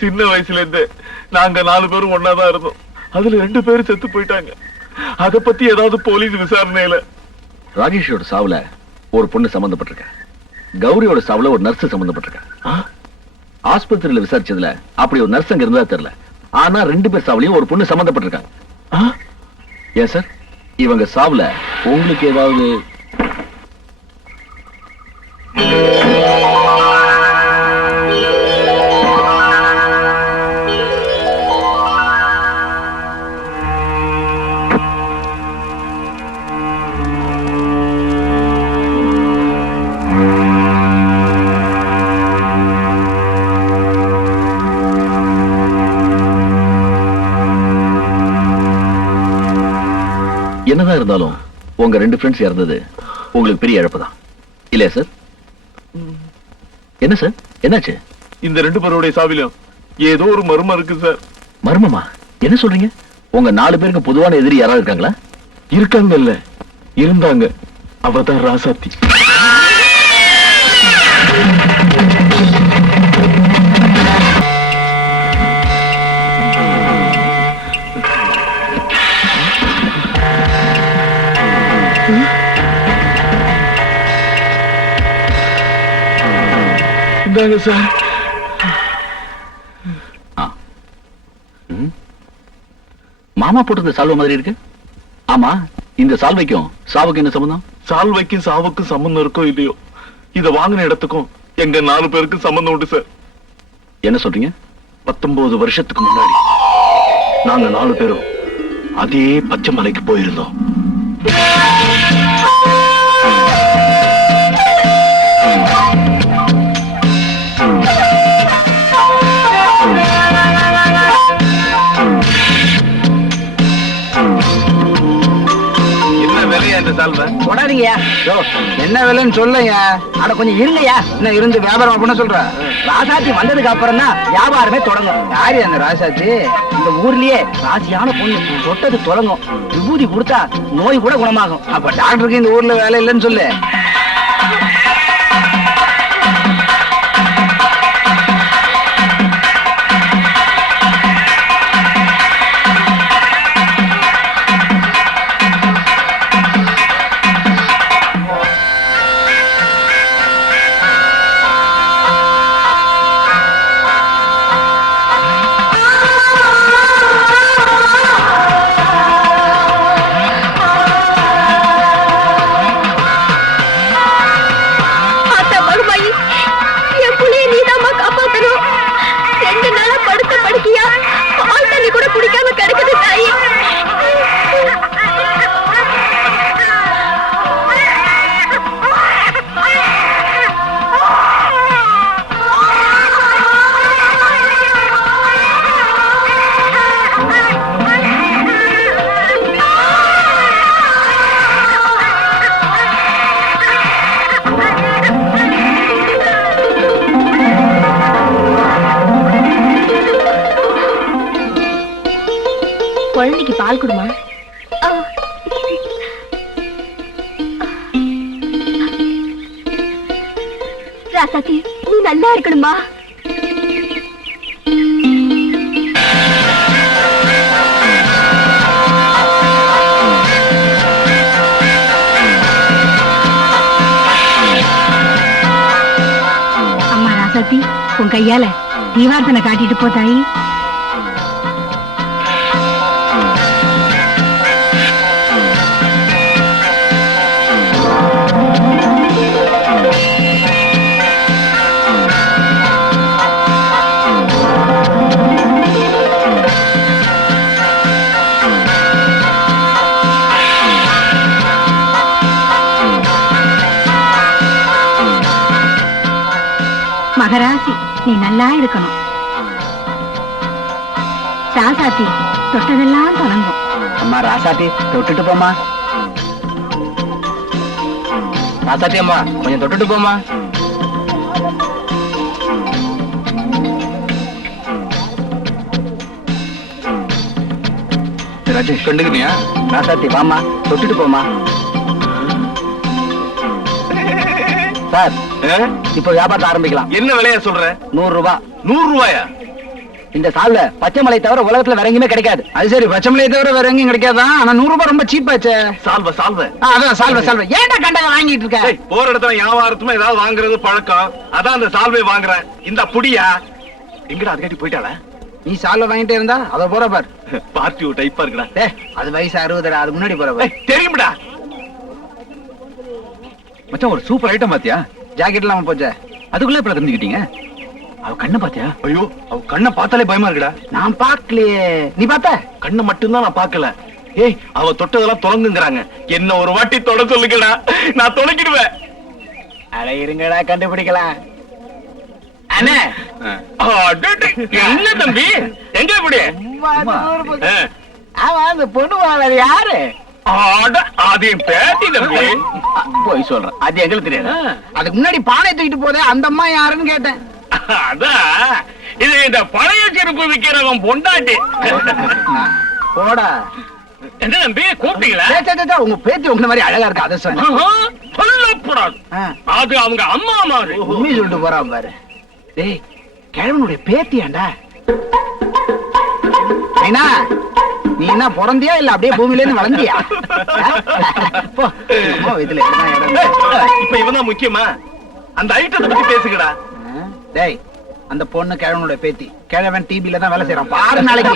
சின்ன வயசுல இருந்து நாங்க 4 பேரும் ஒன்னாதான் இருந்தோம். அதுல 2 பேரும் செத்து போயிட்டாங்க. அத பத்தி ஏதாவது போலீஸ் விசாரணையில? ராஜேஷோட சாவுல ஒரு பொண்ணு சம்பந்தப்பட்டிருக்க, கௌரியோட சாவுல ஒரு நர்ஸ் சம்பந்தப்பட்டிருக்க. ஆஸ்பத்திரியில விசாரிச்சதுல அப்படி ஒரு நர்ஸ் அங்க இருந்தா தெரியல. ஆனா 2 பேர் சாவுலயும் ஒரு பொண்ணு சம்பந்தப்பட்டிருக்காங்க. ஏன் சார், இவங்க சாவுல உங்களுக்கு ஏதாவது? என்னதான் இருந்தாலும் உங்க 2 ஃப்ரெண்ட்ஸ் இறந்தது உங்களுக்கு பெரிய இழப்பு தான் இல்லையா சார்? என்ன சார், என்னாச்சு? இந்த 2 பேருடைய சாவிலும் ஏதோ ஒரு மர்மம் இருக்கு சார். மர்மமா? என்ன சொல்றீங்க? உங்க 4 பேருக்கு பொதுவான எதிரி யாராவது இருக்காங்களா? இருக்காங்கல்ல, இருந்தாங்க. அவதான் ராசாத்தி. இந்தாங்க சார். மாமா போட்டிருந்த சால்வை மாதிரி இருக்கு. ஆமா, இந்த சால்வைக்கும் சாவுக்கு என்ன சம்பந்தம்? சால்வைக்கும் சாவுக்கும் சம்பந்தம் இருக்கோ இல்லையோ, இத வாங்கின இடத்துக்கும் எங்க 4 பேருக்கு சம்பந்தம் உண்டு சார். என்ன சொல்றீங்க? 19 வருஷத்துக்கு முன்னாடி நாங்க 4 பேரும் அதே பச்சை மலைக்கு போயிருந்தோம். போடாதீங்கயா. என்ன விலைன்னு சொல்லுங்க. அட கொஞ்சம் இருங்கயா. என்ன இருந்து வியாபாரம் பண்ண சொல்ற? ராசாத்தி வந்ததுக்கு அப்புறம் தான் வியாபாரமே தொடங்கும். யாரு அந்த ராசாத்தி? இந்த ஊர்லயே ராசியான பொண்ணு. தொட்டது தொடங்கும். விபூதி கொடுத்தா நோய் கூட குணமாகும். அப்ப டாக்டருக்கு இந்த ஊர்ல வேலை இல்லைன்னு சொல்லு. குழந்தைக்கு பால் கொடுமா. ராசாத்தி, நீ நல்லா இருக்கணுமா? அம்மா ராசாத்தி, உன் கையால தீவார்த்தனை காட்டிட்டு போ தாயி. மகராசி, நீ நல்லா இருக்கணும். ராசாத்தி, தொட்டதெல்லாம் தொடங்கும். அம்மா ராசாத்தி, தொட்டுட்டு போமா. ராசாத்தி அம்மா, கொஞ்சம் தொட்டுட்டு போமா. ராஜேஷ் கண்டுக்கிறியா? ராசாத்தி வாமா, தொட்டுட்டு போமா. சார், இப்போ வியாபாரத்தை ஆரம்பிக்கலாம். என்ன விலையா சொல்ற? 100 ரூபாய். 100 ரூபாயா? இந்த சால்வை பச்சை மலை தவிர உலகத்துல வேற எங்கேயுமே கிடைக்காது. அது சரி, பச்சை மலையை தவிர வேற எங்கேயும் கிடைக்காதான். ஆனா 100 ரூபாய் ரொம்ப சீப்பாச்சே. சால்வ சால்வ. அதான் சால்வை. ஏன்டா கண்டதை வாங்கிட்டு இருக்க? ஏய், போற இடத்துல வியாபாரத்துமா ஏதாவது வாங்குறது பழக்கம். அதான் அந்த சால்வை வாங்குறேன். இந்த புடியா எங்கடா அது கட்டி போயிட்டாளா? நீ சால்வை வாங்கிட்டே இருந்தா அத போற பார். பார்ட்டி டைப்பா இருக்குடா. அது வயசு 60. அது முன்னாடி போற பார். தெரியும்டா. மச்சான், ஒரு சூப்பர் ஐட்டம் பாத்தியா? ஜாக்கெட் இல்லாம போச்சே. அதுக்குள்ள இப்ப தெரிஞ்சுக்கிட்டீங்க. அவ கண்ணை பாத்தியா? ஐயோ, அவ கண்ணை பார்த்தாலே பயமா இருக்குடா. நான் பாக்கலையே, நீ பார்த்த? கண்ணை மட்டும்தான் நான் பார்க்கல. ஏய், அவ தொட்டதெல்லாம் தொடங்குங்கறாங்க. என்ன ஒரு வாட்டி தொட சொல்லுங்கடா, நான் தொடக்கிடுவேன். அட இருங்கடா, கண்டுபிடிக்கலாம். அண்ணே, என்ன தம்பி, எங்க இப்படி? ஆமா, அந்த பொண்ணு வாழ யாரு? அது பேட்டி தம்பி. போய் சொல்றேன், அது எங்களுக்கு தெரியாது. அதுக்கு முன்னாடி பானை தூக்கிட்டு போதே அந்த அம்மா யாருன்னு கேட்டேன். அதான், இது இந்த பழைய செருப்பு விக்கிறவன் பொண்டாட்டி. போடா. என்ன தம்பி கூப்பிட்டீங்களா? உங்க பேத்தி உங்க மாதிரி அழகா இருக்கு, அதை சொன்ன. சொல்லக்கூடாது, அது அவங்க அம்மா மாதிரி. உண்மை சொல்லிட்டு போறான் பாரு. டேய், கிழவனுடைய பேத்தியாண்டா. ஐனா, நீ என்ன பிறந்தியா இல்ல அப்படியே பூமியில இருந்து வளர்ந்தியா? இப்ப இவன் முக்கியமா? அந்த ஐட்டத்தை பத்தி பேசுங்கடா. டேய், அந்த பொண்ணு கிழவனுடைய பேத்தி. கிழவன் டிபில தான் வேலை செய்யறான் பாரு நாளைக்கு.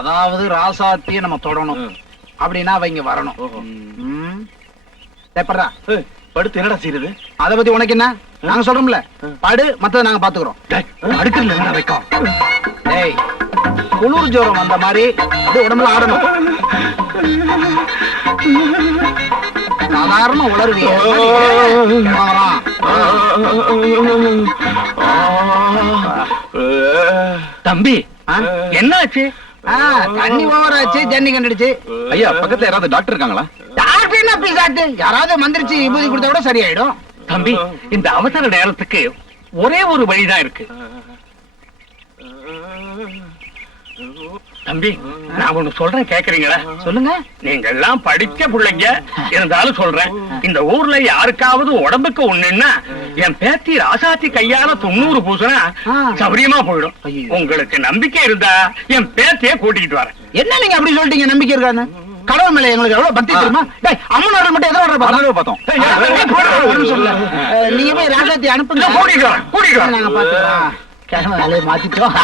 அதாவது ராசாத்திய நம்ம தொடணும் அப்படின்னா அவங்க வரணும். படுத்து என்னடா செய்யறது? அத பத்தி உனக்கு என்ன? நாங்க சொல்றோம்ல, படு, மத்தத நாங்க பாத்துக்கிறோம். அடுக்கல என்னடா வைக்கும்? டேய், குளிர் ஜோரம் வந்த மாதிரி அப்படியே உடம்புல ஆடணும். சாதாரண உளருவிய தம்பி, என்னாச்சு? தண்ணி ஓவராச்சு, ஜன்னி கண்டுடுச்சு. ஐயா, பக்கத்துல யாராவது டாக்டர் இருக்காங்களா? டாக்டர் என்ன பீசாட்டு? யாராவது மந்திரிச்சு விபூதி கொடுத்தா கூட சரியாயிடும். தம்பி, இந்த அவசர நேரத்துக்கு ஒரே ஒரு வழிதான் இருக்கு. தம்பி, நான் ஒண்ணு சொல்றேன், கேக்குறீங்களா? சொல்லுங்க. நீங்க எல்லாம் படிச்ச பிள்ளைங்க, இருந்தாலும் சொல்றேன். இந்த ஊர்ல யாருக்காவது உடம்புக்கு ஒண்ணுன்னா என் பேத்தி ராசாத்தி கையால 90 பூசனா சௌரியமா போயிடும். உங்களுக்கு நம்பிக்கை இருந்தா என் பேத்திய கூட்டிக்கிட்டு வரேன். என்ன நீங்க அப்படி சொல்லிட்டீங்க? நம்பிக்கை இருக்கான்னு? கடவுள் மேல எங்களுக்கு எவ்வளவு பக்தி தெரியுமா? அம்மனோட மட்டும் எதோ பார்த்தோம். நீங்க போய் ராசாத்தி அனுப்புங்க, கூட்டிட்டு நாங்க பாத்துக்கிறோம். கிழமை வேலையை மாத்திட்டோம்.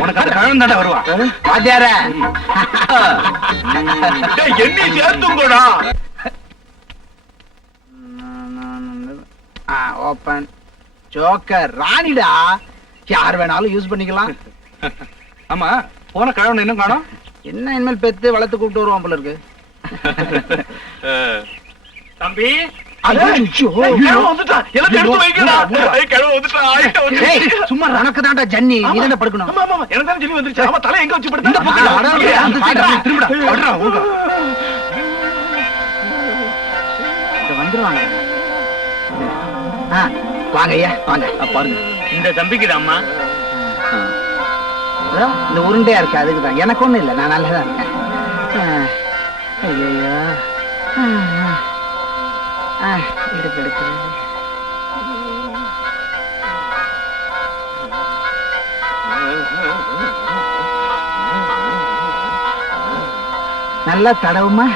உனக்கு அந்த கிழவன் தாண்டா வருவா. வாத்தியார, என்ன சேர்த்துங்கடா. ஓபன் ஜோக்கர் ராணிடா, யார் வேணாலும் யூஸ் பண்ணிக்கலாம். ஆமா, போன கிழவன் இன்னும் காணோம். என்ன இனிமேல் பெத்து வளர்த்து கூப்பிட்டு வருவான் போல இருக்கு. தம்பி, சும்மா ரனக்கு தாண்டா ஜன்னி நீ தானே படுக்கணும். இந்த பக்கம் அந்த side திரும்புடா. வந்துருவாங்க. வாங்க ஐயா வாங்க. பாருங்க, இந்த தம்பிக்கு அம்மா இந்த உருண்டையா இருக்கு அதுக்குதான். எனக்கு ஒண்ணும் இல்லை, நான் நல்லதா இருக்கேன். ஐயோ இடுப்பு எடுக்கிறது. நல்லா தடவுமா.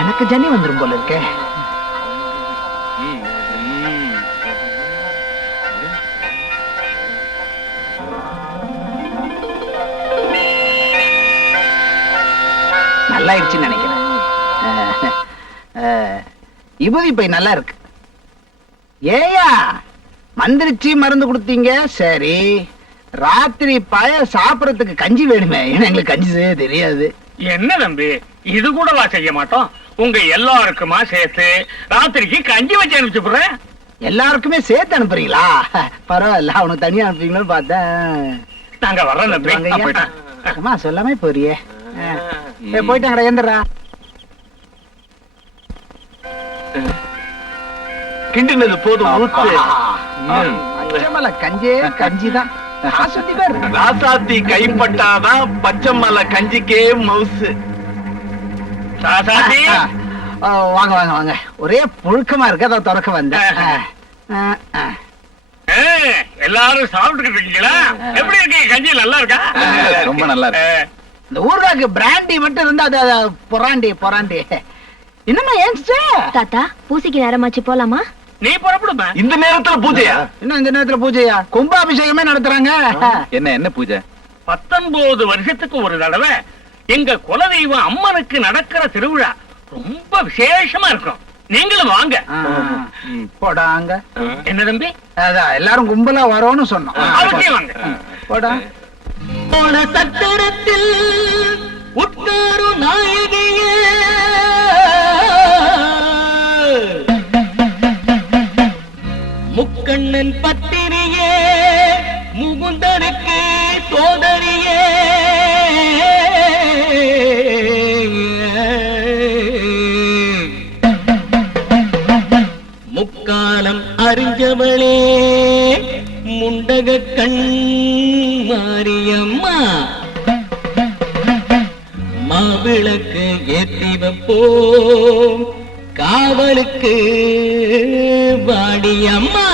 எனக்கு ஜன்னி வந்துரும் போல இருக்கே. நல்லா ஆயிடுச்சுன்னு நினைக்கிறேன். விபூதி பை நல்லா இருக்கு. ஏயா மந்திரிச்சு மருந்து கொடுத்தீங்க சரி, ராத்திரி பய சாப்பிடறதுக்கு கஞ்சி வேணுமே. ஏன்னா எங்களுக்கு கஞ்சி செய்ய தெரியாது. என்ன தம்பி, இது கூடவா செய்ய மாட்டோம்? உங்க எல்லாருக்குமா சேர்த்து ராத்திரிக்கு கஞ்சி வச்சு அனுப்பிச்சுடுறேன். எல்லாருக்குமே சேர்த்து அனுப்புறீங்களா? பரவாயில்ல, அவனுக்கு தனியா அனுப்புறீங்களோன்னு பார்த்தேன். நாங்க வர்றோம் தம்பி. நான் போயிட்டேன். அம்மா சொல்லாமே போறியே. போயிட்டாங்கடா, எந்திரா. கிண்டினது போதும். பச்சைமலை கஞ்சே கஞ்சிதான். ராசாத்தி கைப்பட்டாதான் பச்சைமலை கஞ்சிக்கே மவுசு. சாசாத்தி, வாங்க வாங்க வாங்க. ஒரே புழுக்கமா இருக்கு, அதை திறக்க வந்தேன். எல்லாரும் சாப்பிட்டுக்கிட்டு இருக்கீங்களா? எப்படி இருக்கு கஞ்சி? நல்லா இருக்கா? ரொம்ப நல்லா இருக்கு. இந்த ஊர்காக்கு பிராண்டி மட்டும் இருந்தா அது பொறாண்டி பொறாண்டி. என்னம்மா ஏன்ச்சா? தாத்தா பூசைக்கு நேரமாச்சு, போலாமா? நீ புறப்படுமா? இந்த நேரத்துல பூஜையா? என்ன இந்த நேரத்துல பூஜையா? கும்பாபிஷேகமே நடத்துறாங்க. என்ன பூஜை? 19 வருஷத்துக்கு ஒரு தடவை எங்க குலதெய்வம் அம்மனுக்கு நடக்கிற திருவிழா ரொம்ப விசேஷமா இருக்கும். நீங்களும் வாங்க. போடாங்க. என்ன தம்பி? அதான் எல்லாரும் கும்பலா வரோன்னு சொன்னோம். அவசியம் வாங்க. போடா. போன சத்திரத்தில் உட்காரு நாயகியே, முக்கண்ணன் பத்திரியே, முகுந்தனுக்கு சோதரியே, முக்காலம் அறிஞ்சவளே, முண்டக கண் மாரியம்மா, மாவிளக்கு ஏத்தி வைப்போம் காவலுக்கு வாடியம்மா.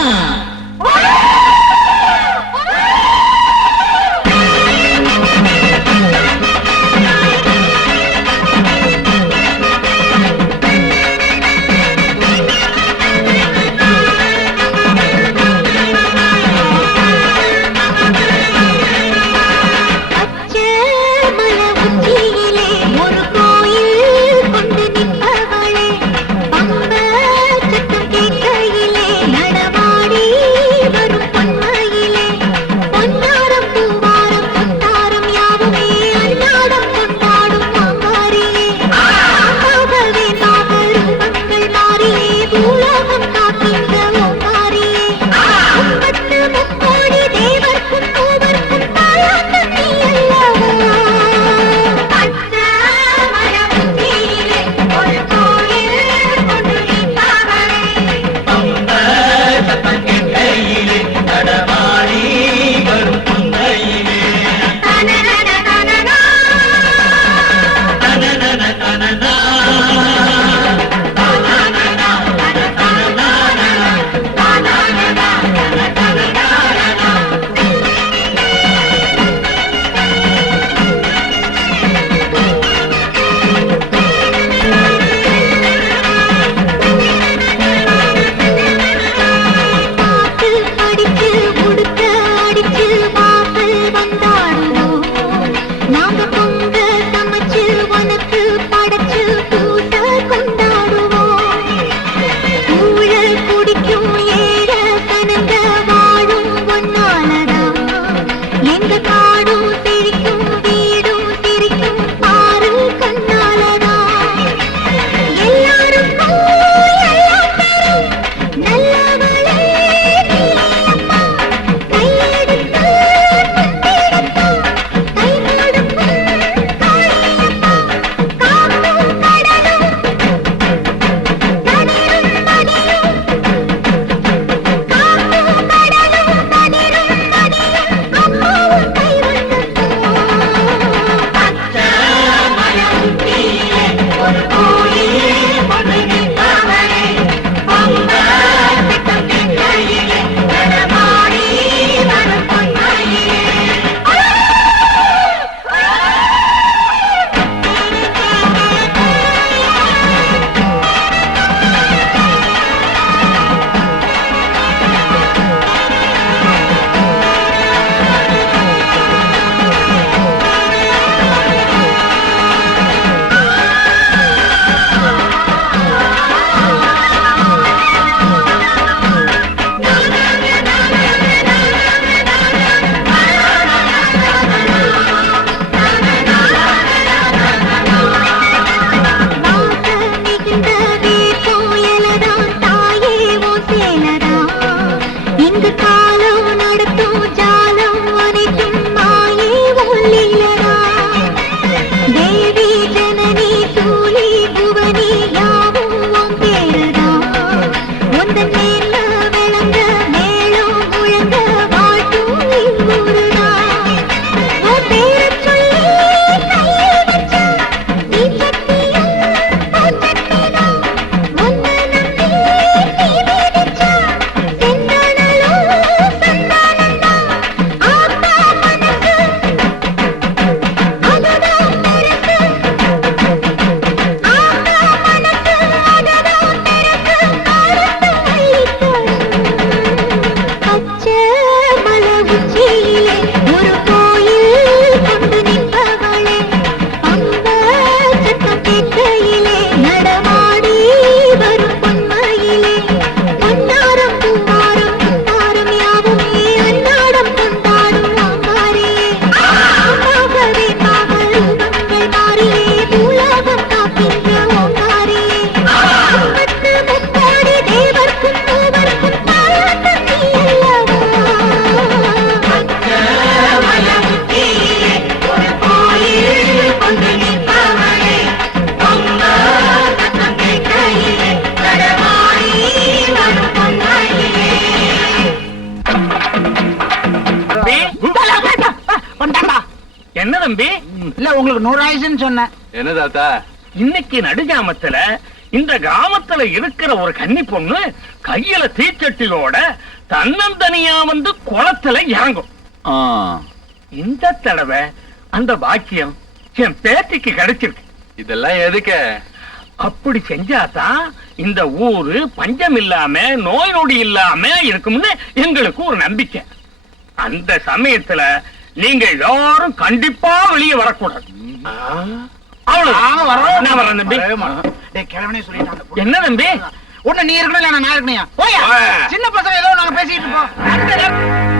நடமாடி காலம் நடத்தும் ஜாலம் அனைத்தும் மாயே உள்ளிலனா தேவி ஜனனி சூலி புவனி யாவும் உன் பேருதான் உந்தன் நேர்ல விளங்க மேலும் முழங்க வாழ்த்தும் இவ்வூருதான் உன் பேரச் சொல்லி கையில் வச்சா நீ சத்தியம் பூச்சட்டிதான் உன்னை நம்பி நீ மிதிச்சா செந்தானலோ சந்தானந்தா ஆத்தா மனசு அதுதான் பெருசு ஆத்தா மனசு அதுதான் பெருசு காலத்து வைத்தோம் பச்சை மலை உச்சியிலே ஒரு கோயில் கொண்டு நிற்பவளே அந்த சத்தம் கேட்கையிலே நடமாடி வரும் பொன்மையிலே பொன்னாரம் பூவாரம் பொன்னாரம் யாவும் அன்னாடம் கொண்டாடும் அம்பாரியே ஆமாகவே காவல் ரூபங்கள் மாறியே பூலோகம் காக்கின்ற ஓங்காரியே அம்பத்து முக்கோடி தேவர்க்கும் மூவர்க்கும் தாயாட்டம் நீ அல்லவா ஒரு கோயில் கொண்டு நிற்பவளே பொங்க சத்தம் கேட்கையிலே நடமாடி வரும் பொன்மையிலே தம்பி, என்ன தம்பி இல்ல உங்களுக்கு 100 ஆயிடுச்சுன்னு சொன்னேன். என்ன தாத்தா? இன்னைக்கு நடுஜாமத்துல இந்த கிராமத்துல இருக்கிற ஒரு கன்னி பொண்ணு கையில தீச்சட்டியோட தன்னந்தனியா வந்து குளத்துல இறங்கும். இந்த தடவை அந்த பாக்கியம் என் பேத்திக்கு கிடைச்சிருக்கு. இதெல்லாம் எதுக்கு? அப்படி செஞ்சாதான் இந்த ஊரு பஞ்சம் இல்லாம நோய் நொடி இல்லாம இருக்கும்னு எங்களுக்கு ஒரு நம்பிக்கை. அந்த சமயத்துல நீங்க எல்லாரும் கண்டிப்பா வெளியே வரக்கூடாது. அவ்வளவு. நான் வரேன் தம்பி. டேய் கிழவனே சொல்லிட்டாங்க. என்ன தம்பி? ஒண்ணு நீ இருக்கணும் இல்ல நான் இருக்கணையா? போயா. சின்ன பசங்க ஏதோ நாங்க பேசிட்டு இருப்போம்.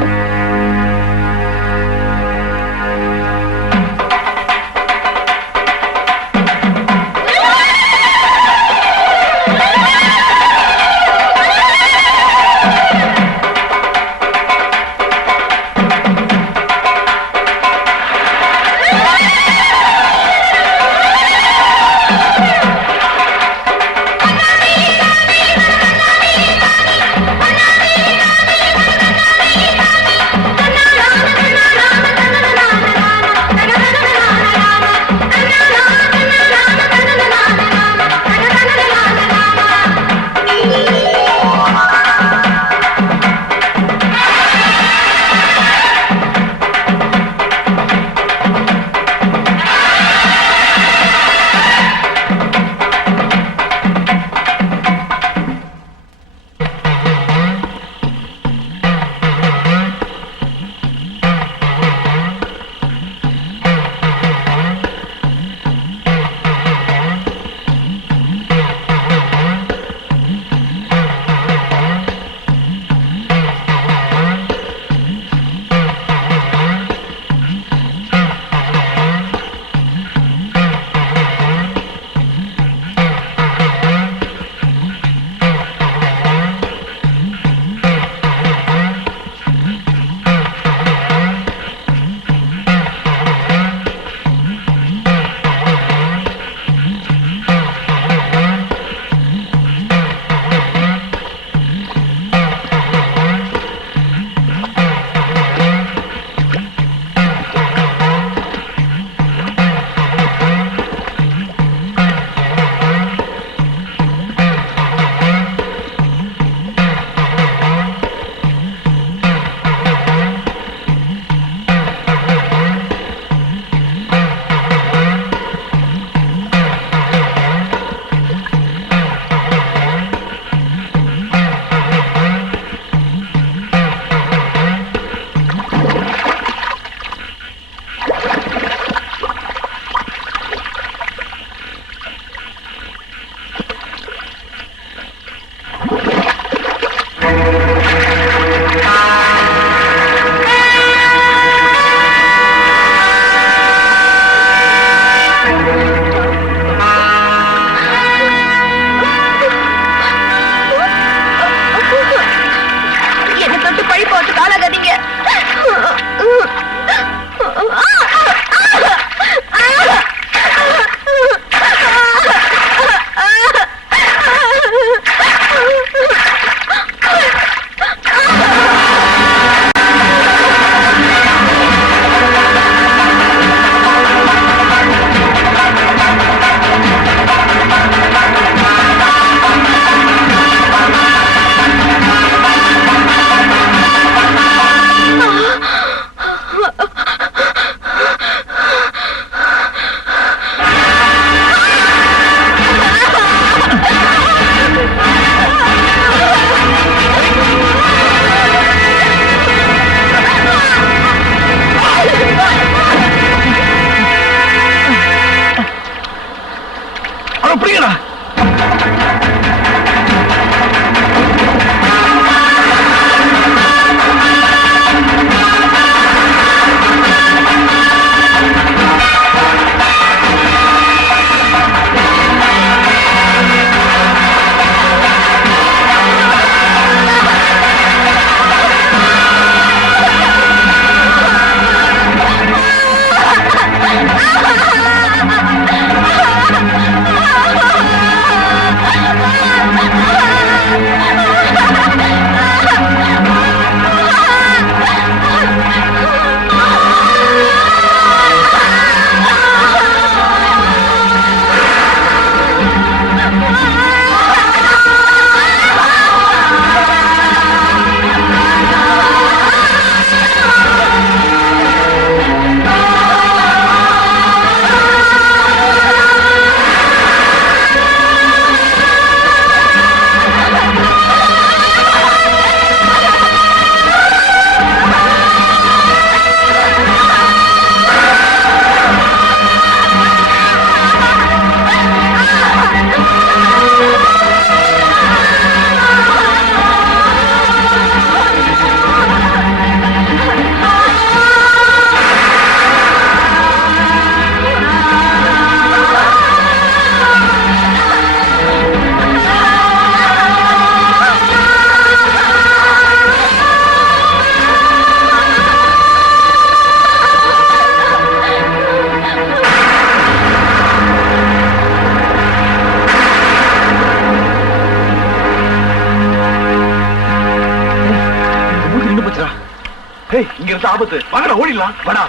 இங்க இருந்து ஆபத்து, வாங்கடா ஓடிடலாம், வாடா.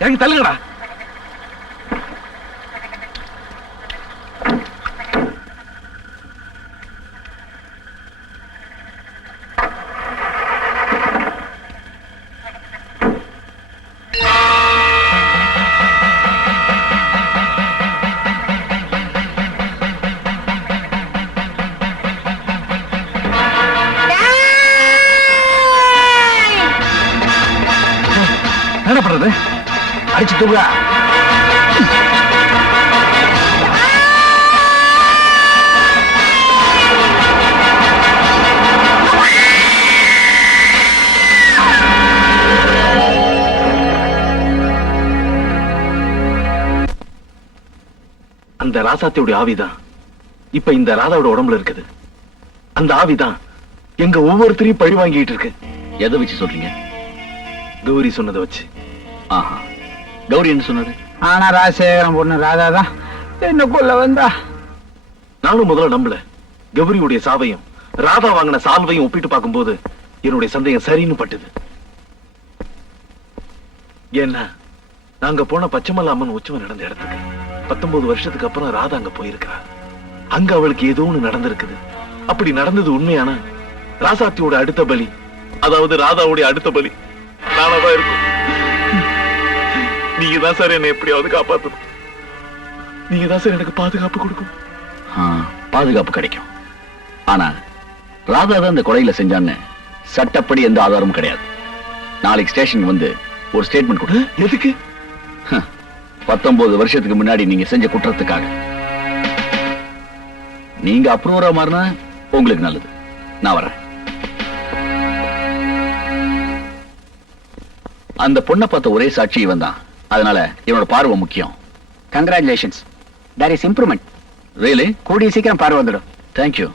எனக்கு தள்ளுங்கடா. என்ன பண்றது? அடிச்சு தூங்க. அந்த ராசாத்தியோட ஆவிதான் இப்ப இந்த ராதாவோட உடம்புல இருக்குது. அந்த ஆவிதான் எங்க ஒவ்வொருத்தரையும் பழி வாங்கிட்டு இருக்கு. எதை வச்சு சொல்றீங்க? கௌரி சொன்னதை வச்சு. ஆஹா, கௌரி என்ன சொன்னது? ஆனா ராஜசேகரன் பொண்ணு ராதாதான் என்ன கொல்ல வந்தா. நானும் முதல்ல நம்பல. கௌரியுடைய சாவையும் ராதா வாங்கின சால்வையும் ஒப்பிட்டு பார்க்கும்போது என்னுடைய சந்தேகம் சரின்னு பட்டுது. ஏன்னா நாங்க போன பச்சைமலை அம்மன் உற்சவம் நடந்த இடத்துக்கு 19 வருஷத்துக்கு அப்புறம் ராதா அங்க போயிருக்கிறா. அங்க அவளுக்கு ஏதோ ஒண்ணு நடந்திருக்குது. அப்படி நடந்தது உண்மையான ராசாத்தியோட அடுத்த பலி, அதாவது ராதாவுடைய அடுத்த பலி நானதான் இருக்கும். நீங்க தான் சார் என்னை எப்படியாவது காப்பாற்றணும். நீங்க தான் சார் எனக்கு பாதுகாப்பு கொடுக்கும். பாதுகாப்பு கிடைக்கும். ஆனா ராதா தான் இந்த கொலையில செஞ்சான்னு சட்டப்படி எந்த ஆதாரமும் கிடையாது. நாளைக்கு ஸ்டேஷன் வந்து ஒரு ஸ்டேட்மெண்ட் கொடு. எதுக்கு? 19 வருஷத்துக்கு முன்னாடி நீங்க செஞ்ச குற்றத்துக்காக. நீங்க அப்ரூவரா மாறினா உங்களுக்கு நல்லது. நான் வரேன். அந்த பொண்ணை பார்த்த ஒரே சாட்சி இவன் தான். அதனால இவனோட பார்வை முக்கியம். Congratulations, there is improvement. Really? கூடிய சீக்கிரம் பார்வை வந்துடும். தேங்க்யூ.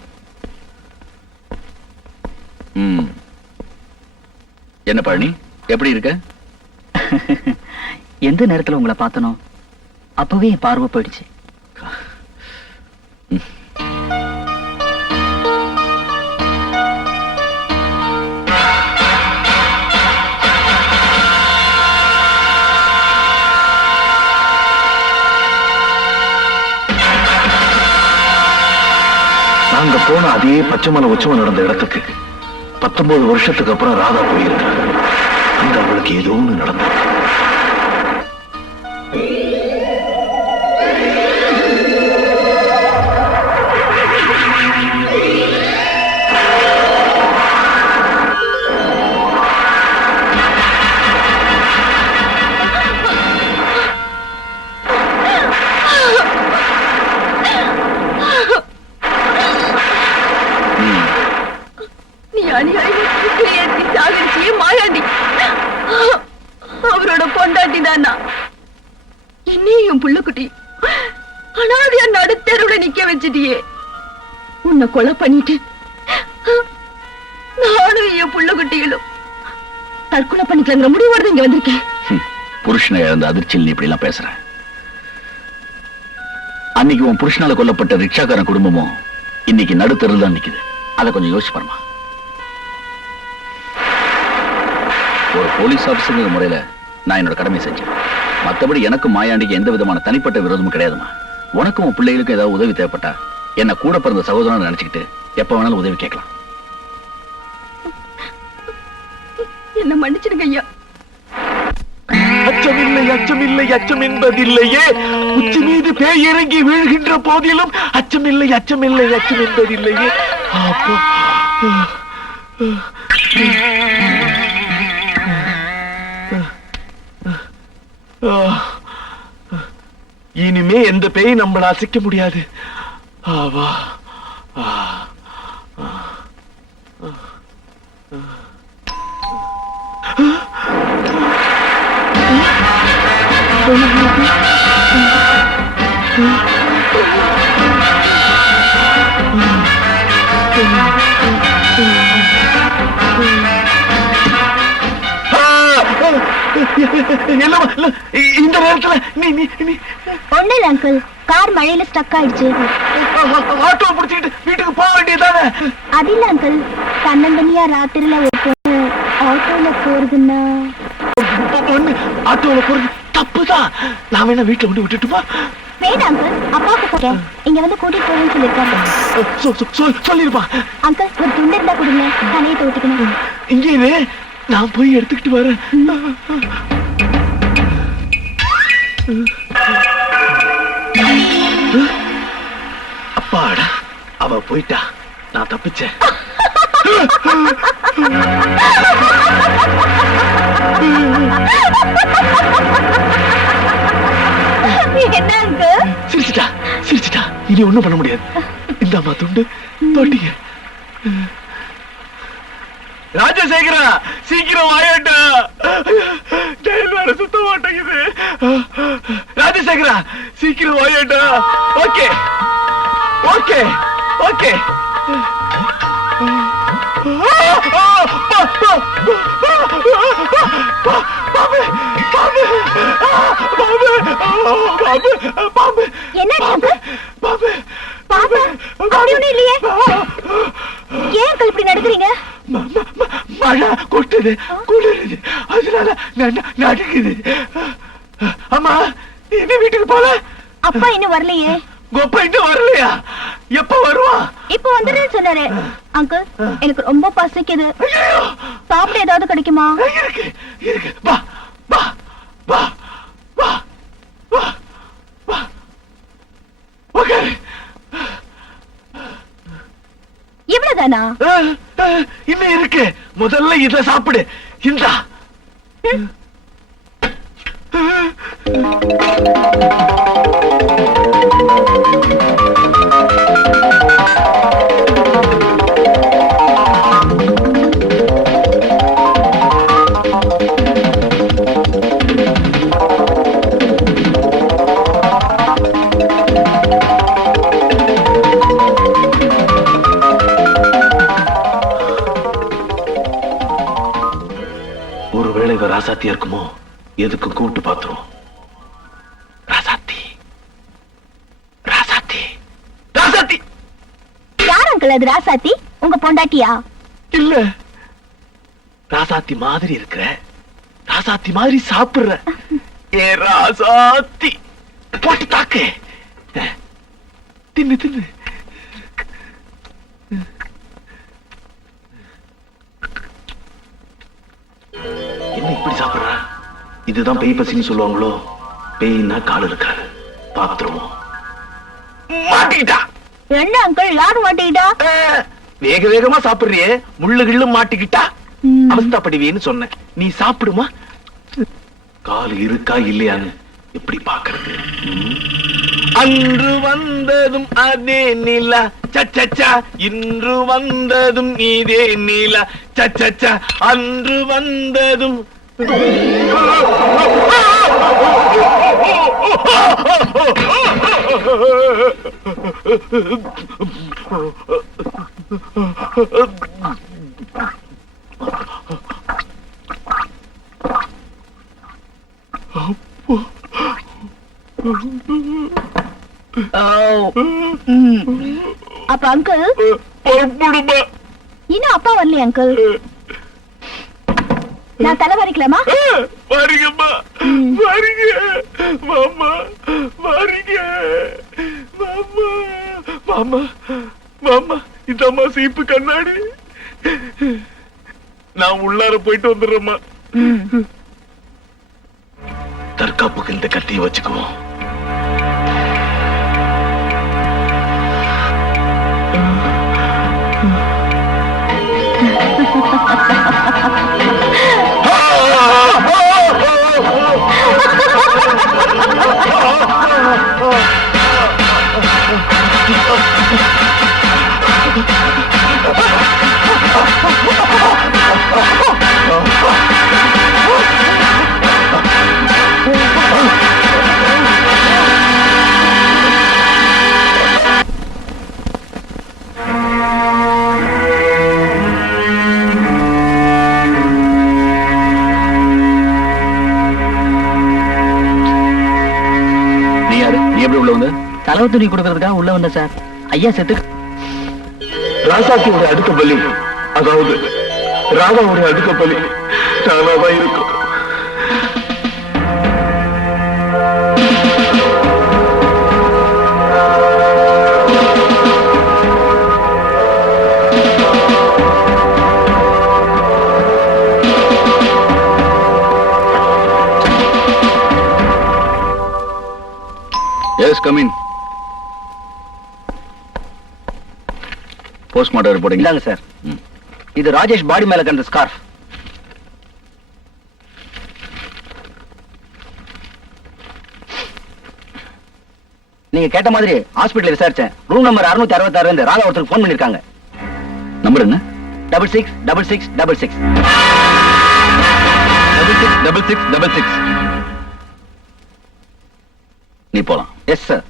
என்ன பழனி, எப்படி இருக்க? எந்த நேரத்துல உங்களை பார்த்தனோ அப்பவே என் பார்வை போயிடுச்சு. நாங்க போன அதே பச்சைமலை உற்சவம் நடந்த இடத்துக்கு 19 வருஷத்துக்கு அப்புறம் ராதா போயிருக்காங்க. அங்க அவளுக்கு ஏதோ ஒண்ணு நடந்திருக்கு. அவரோட பொண்டாட்டி தானா என்னையும் புள்ளக்குட்டி அனாதையா நடுத்தெருவுல நிக்க வச்சிட்டியே. உன்னை கொலை பண்ணிட்டு நானும் என் புள்ளக்குட்டிகளும் தற்கொலை பண்ணிக்கலங்கிற முடிவோட இங்க வந்திருக்கேன். புருஷனை இழந்த அதிர்ச்சியில் நீ இப்படி எல்லாம் பேசுற. அன்னைக்கு உன் புருஷனால கொல்லப்பட்ட ரிக்ஷாக்காரன் குடும்பமும் இன்னைக்கு நடுத்தெருவில் தான் நிக்குது. அதை கொஞ்சம் யோசிச்சு பாருமா. ஒரு போலீஸ் ஆபீசர் முறையில நான் என்னோட கடமை செஞ்சேன். மற்றபடி எனக்கும் மாயாண்டிக்கு எந்த விதமான தனிப்பட்ட விரோதமும் கிடையாதுமா. உனக்கும் உன் பிள்ளைகளுக்கும் ஏதாவது உதவி தேவைப்பட்டா என்ன கூட பிறந்த சகோதரன் நினைச்சுக்கிட்டு எப்ப வேணாலும் உதவி கேட்கலாம். என்ன மன்னிச்சிடுங்க ஐயா. அச்சமில்லை, அச்சமில்லை, அச்சம் என்பதில்லையே. உச்சி மீது பேய் இறங்கி வீழ்கின்ற போதிலும் அச்சமில்லை, அச்சமில்லை, அச்சம் என்பதில்லையே. இனிமே எந்த பேய் நம்மள அசைக்க முடியாது. ஆவா. இந்த நேரத்துல நீ நீ நீ ஒண்ணு இல்ல அங்கிள், கார் மழையில ஸ்டக் ஆயிடுச்சு. ஆட்டோ பிடிச்சிக்கிட்டு வீட்டுக்கு போக வேண்டியதானே? அது இல்ல அங்கிள், தன்னந்தனியா ராத்திரில ஒரு பொண்ணு ஆட்டோல போறதுன்னா ஆட்டோல போறது தப்புதான். நான் வேணா வீட்டுல கொண்டு விட்டுட்டுமா? வேணாம் அங்கிள், அப்பாவுக்கு போறேன், இங்க வந்து கூட்டிட்டு போறேன்னு சொல்லிருக்காங்க. சொல்லிருப்பா. அங்கிள் ஒரு துண்டு இருந்தா கொடுங்க, தலையை துவட்டிக்கணும். இங்கே நான் போய் எடுத்துக்கிட்டு வரேன். அப்பாடா, அவ போயிட்டா, நான் தப்பிச்சேன். என்ன அங்கிள்? சிரிச்சிட்டா, இனி ஒண்ணும் பண்ண முடியாது. இந்த அம்மா துண்டு தோட்டிங்க. ராஜசேகரா, சீக்கிரம் வாயாட்டா, சுத்த மாட்டேங்குது. ராஜசேகரா, சீக்கிரம் வாயாட்டா. Okay okay okay. என்ன இல்லையே, ஏன் அங்கிள் இப்படி நடக்கிறீங்க? மழை கொட்டுது, குளிருது, அதனால நடுக்குது. அம்மா, என்ன வீட்டுக்கு போல? அப்பா இன்னும் வரலையே. கொப்பா இன்னும் வரலையா? எப்ப வருவான்? இப்ப வந்துடுறேன்னு சொன்னாரு. அங்கிள், எனக்கு ரொம்ப பசிக்குது, சாப்பிட ஏதாவது கிடைக்குமா? இருக்கு இருக்கு, வா வா வா வா வா வா. ஓகே, இவ்வளவுதானா? இன்னும் இருக்கு, முதல்ல இத சாப்பிடு. இந்தா. ஒருவேளை இவ ராசாத்தியா இருக்குமோ? எதுக்கு கூப்பிட்டு பாத்துருவோம். ராசாத்தி, ராசாத்தி, ராசாத்தி. யார் அங்கிள் அது ராசாத்தி? உங்க பொண்டாட்டியா? இல்ல, ராசாத்தி மாதிரி இருக்கிற, ராசாத்தி மாதிரி சாப்பிடுற. ஏ ராசாத்தி, போட்டு தாக்கு, தின்னு தின்னு. என்ன இப்படி சாப்பிடுற? இதுதான் பேய் பசின்னு சொல்லுவாங்களோ? பேய்னா கால் இருக்காது, பாத்துருவோம். மாட்டிக்கிட்டா. என்ன அங்கிள், யாரு மாட்டிக்கிட்டா? வேக வேகமா சாப்பிடுறியே, முள்ளு கிள்ளு மாட்டிக்கிட்டா அவஸ்தாப்படுவேன்னு சொன்னேன். நீ சாப்பிடுமா? கால் இருக்கா இல்லையான்னு எப்படி பாக்குறது? அன்று வந்ததும் அதே நிலா சச்சா, இன்று வந்ததும் இதே நிலா சச்சா, அன்று வந்ததும். அப்ப அங்கிள் இன்னும் அப்பா வரலையா அங்கிள்? நான் தலை வரைக்கலாமா? வாரிங்கம்மா, வாரிங்க மாமா, வாரிங்க மாமா. மாமா மாமா, இதம்மா சீப்பு கண்ணாடி. நான் உள்ளார போயிட்டு வந்துடுறேம்மா. தற்காப்புக்கு இந்த கத்தியை வச்சுக்குவோம். கலவு துணி கொடுக்கறதுக்காக உள்ள வந்த சார். ஐயா செத்து ராசாத்தியோட அடுத்த பலி, அதாவது ராதாவோட அடுத்த பலி நானாதான் இருக்கும். Yes come in. Postmortem report இந்தாங்க சார். இது ராஜேஷ் பாடி மேல கண்ட ஸ்கார்ஃப். நீங்க கேட்ட மாதிரி ஹாஸ்பிடல்ல விசாரிச்சேன். ரூம் நம்பர் 666 ராதா ஒருத்தருக்கு ஃபோன் பண்ணிருக்காங்க. நம்பர் என்ன? 666666. 666666. நீ போலாம். Yes sir.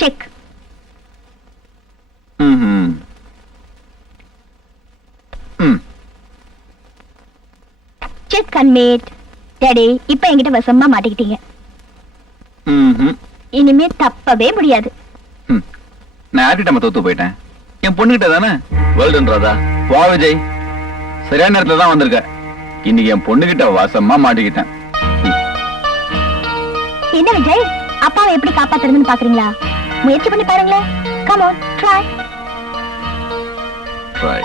Check. Check and mate. Daddy, இப்ப என்கிட்ட வசமா மாட்டிக்கிட்டீங்க. இனிமே தப்பவே முடியாது. நான் ஆட்டிட்டம தோத்து போயிட்டேன். என் பொண்ணுகிட்ட தானே. வெல்டன் ராதா. வா விஜய், சரியான நேரத்துல தான் வந்திருக்க. இன்னைக்கு என் பொண்ணுகிட்ட வசமா மாட்டிக்கிட்டேன். என்ன விஜய், அப்பாவை எப்படி காப்பாத்துறதுன்னு பாக்குறீங்களா? முயற்சி பண்ணி பாருங்களேன். Come on, try. ட்ரை.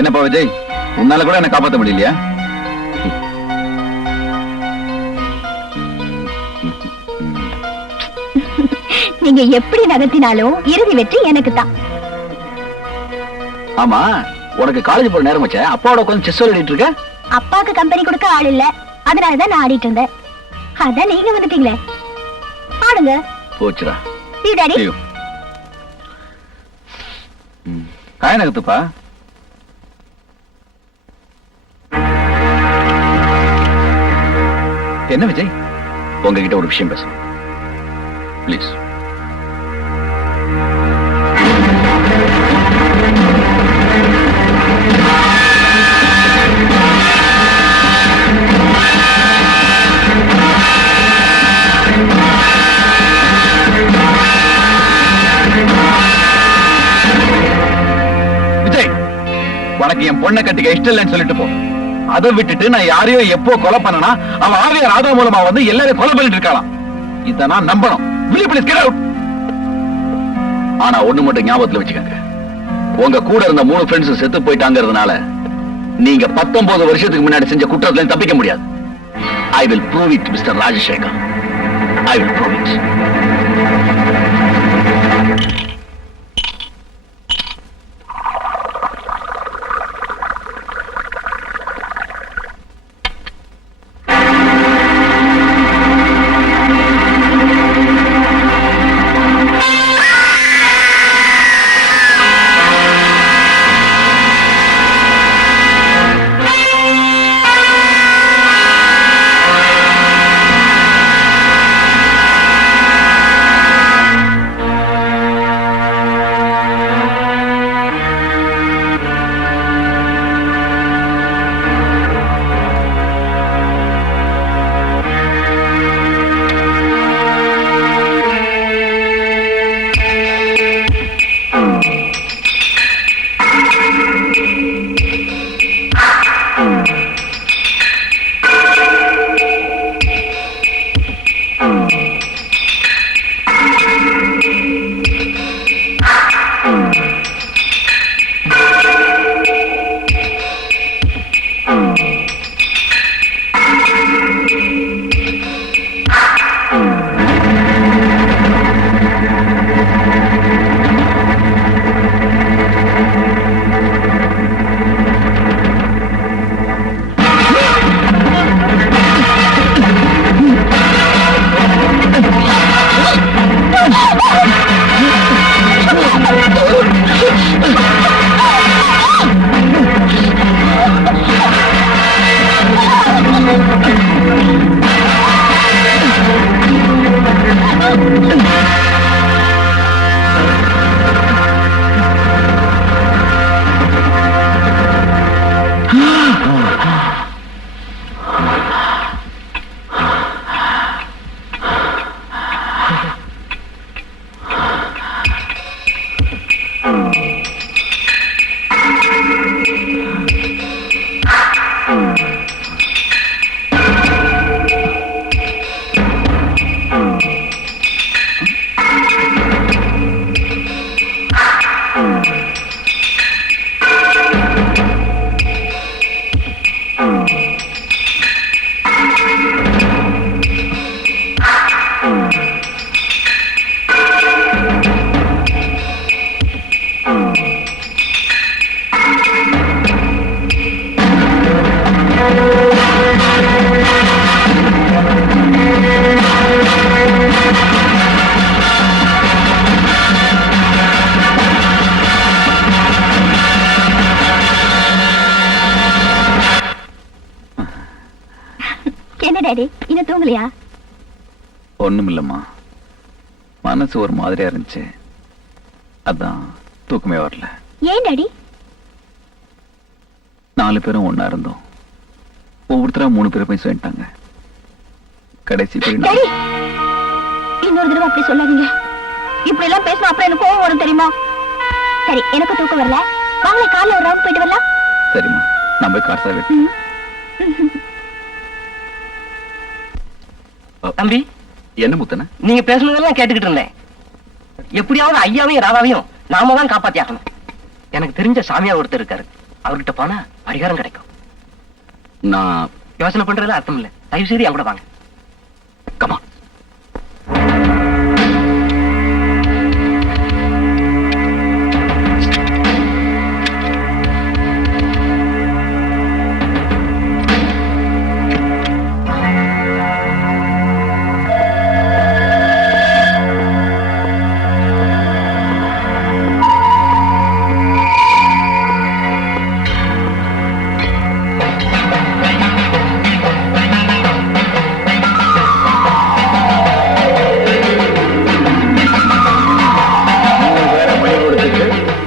என்னப்பா விஜய், உன்னால கூட என்ன காப்பாத்த முடியலையா? நீங்க எப்படி நகர்த்தினாலும் இறுதி வெற்றி எனக்கு தான். ஆமா, உனக்கு காலேஜ் போற நேரம் வச்ச அப்பாவோட உட்காந்து செஸ் விளையாடிட்டு இருக்க. அப்பாவுக்கு கம்பெனி கொடுக்க ஆள் இல்ல, அதனாலதான் நான் ஆடிட்டு இருந்தேன். அதான் நீங்க வந்துட்டீங்களே, ஆடுங்க. போச்சுடா. See, Daddy. காய நகத்துப்பா. என்ன விஜய், உங்ககிட்ட ஒரு விஷயம் பேசணும் ப்ளீஸ். விஜய், உனக்கு என் பொண்ணை கட்டிக்க இஷ்டம் இல்லைன்னு சொல்லிட்டு போ. அதை விட்டுட்டு நான் யாரையோ எப்போ கொலை பண்ணனா அவன் ஆவிய ராதா மூலமா வந்து எல்லாரையும் கொலை பண்ணிட்டு இருக்கலாம். இத நான் நம்பணும். Will you please get out? ஆனா ஒண்ணு மட்டும் ஞாபகத்துல வச்சுக்கங்க, உங்க கூட இருந்த 3 ஃப்ரெண்ட்ஸ் செத்து போயிட்டாங்கிறதுனால நீங்க 19 வருஷத்துக்கு முன்னாடி செஞ்ச குற்றத்துல தப்பிக்க முடியாது. I will prove it, Mr. Rajasekar. I will prove it. Daddy இன்னும் தூங்கலையா? ஒண்ணும் இல்லம்மா, மனசு ஒரு மாதிரியா இருந்துச்சு, அதான் தூக்கமே வரல. ஏன் டாடி? 4 பேரும் ஒண்ணா இருந்தோம், ஒவ்வொருத்தரா 3 பேரை போய் சொல்லிட்டாங்க. கடைசி பேர் டாடி இன்னொரு தடவை அப்படி சொல்லாதீங்க. இப்படி எல்லாம் பேசினா அப்புறம் எனக்கு கோவம் வரும் தெரியுமா? சரி, எனக்கு தூக்கம் வரல, வாங்களே காலைல ஒரு ரவுண்ட் போயிட்டு வரலாம். சரிம்மா, நான் போய் கார் சாவி தம்பி. என்ன முத்தன? நீங்க பேசுனதெல்லாம் கேட்டுக்கிட்டு இருந்தேன். எப்படியாவது ஐயாவையும் ராதாவையும் நாம தான் காப்பாத்தி ஆகணும். எனக்கு தெரிஞ்ச சாமியார் ஒருத்தர் இருக்காரு, அவர்கிட்ட போனா பரிகாரம் கிடைக்கும். நான் யோசனை பண்றதுல அர்த்தம் இல்ல, தயவு செய்து என் கூட வாங்க. கமா.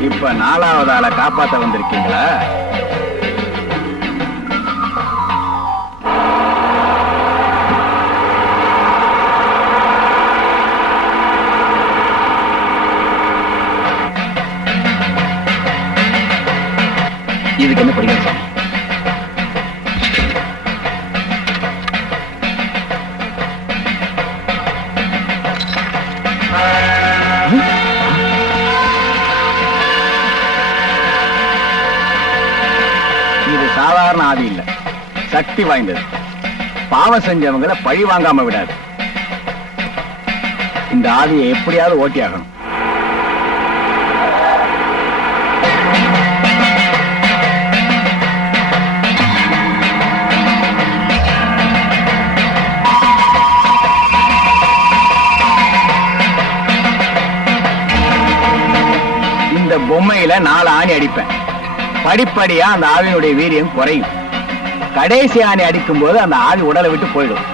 இப்ப 4வது ஆளை காப்பாத்த வந்திருக்கீங்களா? இதுக்கு என்ன பரிகாரம் சாமி? இது சாதாரண ஆதி இல்ல, சக்தி வாய்ந்தது. பாவம் செஞ்சவங்களை பழி வாங்காம விடாது. இந்த ஆவியை எப்படியாவது ஓட்டி ஆகணும். இந்த பொம்மையில 4 ஆணி அடிப்பேன். படிப்படியா அந்த ஆவியினுடைய வீரியம் குறையும். கடைசி ஆணி அடிக்கும் போது அந்த ஆவி உடலை விட்டு போயிடும்.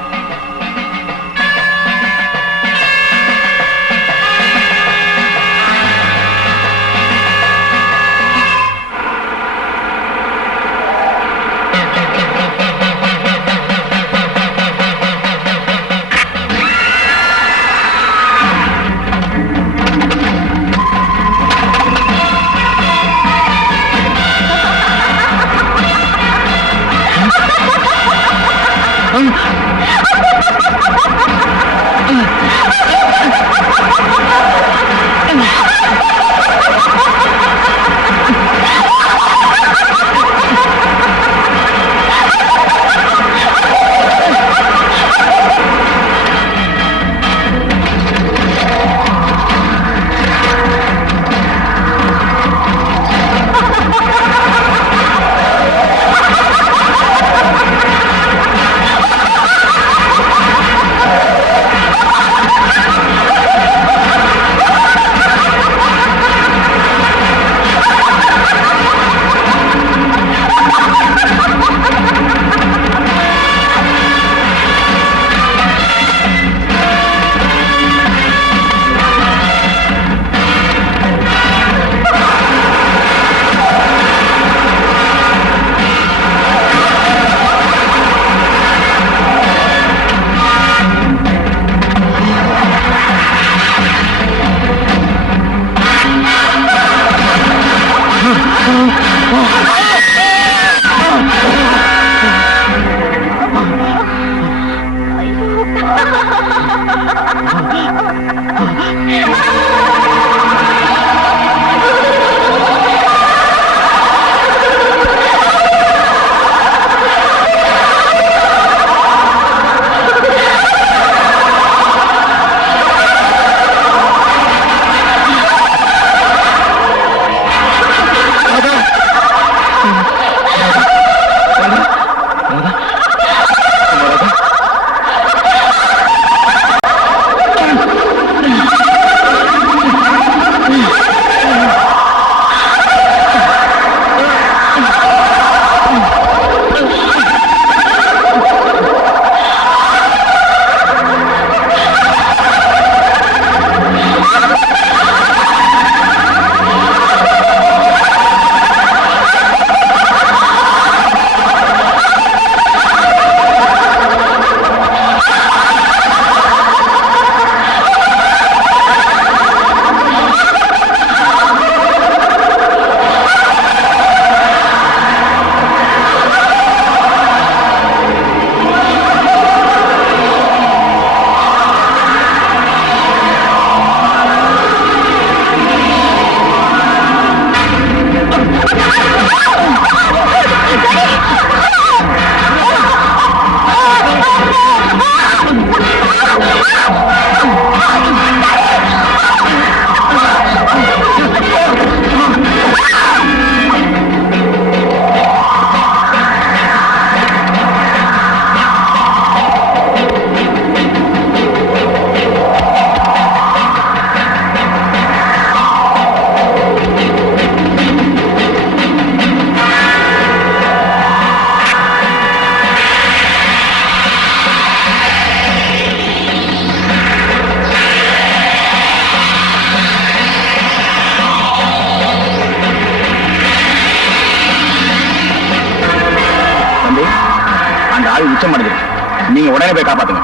அந்த ஆவி உச்சம் அடைஞ்சிருக்கு. நீங்க உடனே போய் காப்பாத்துங்க.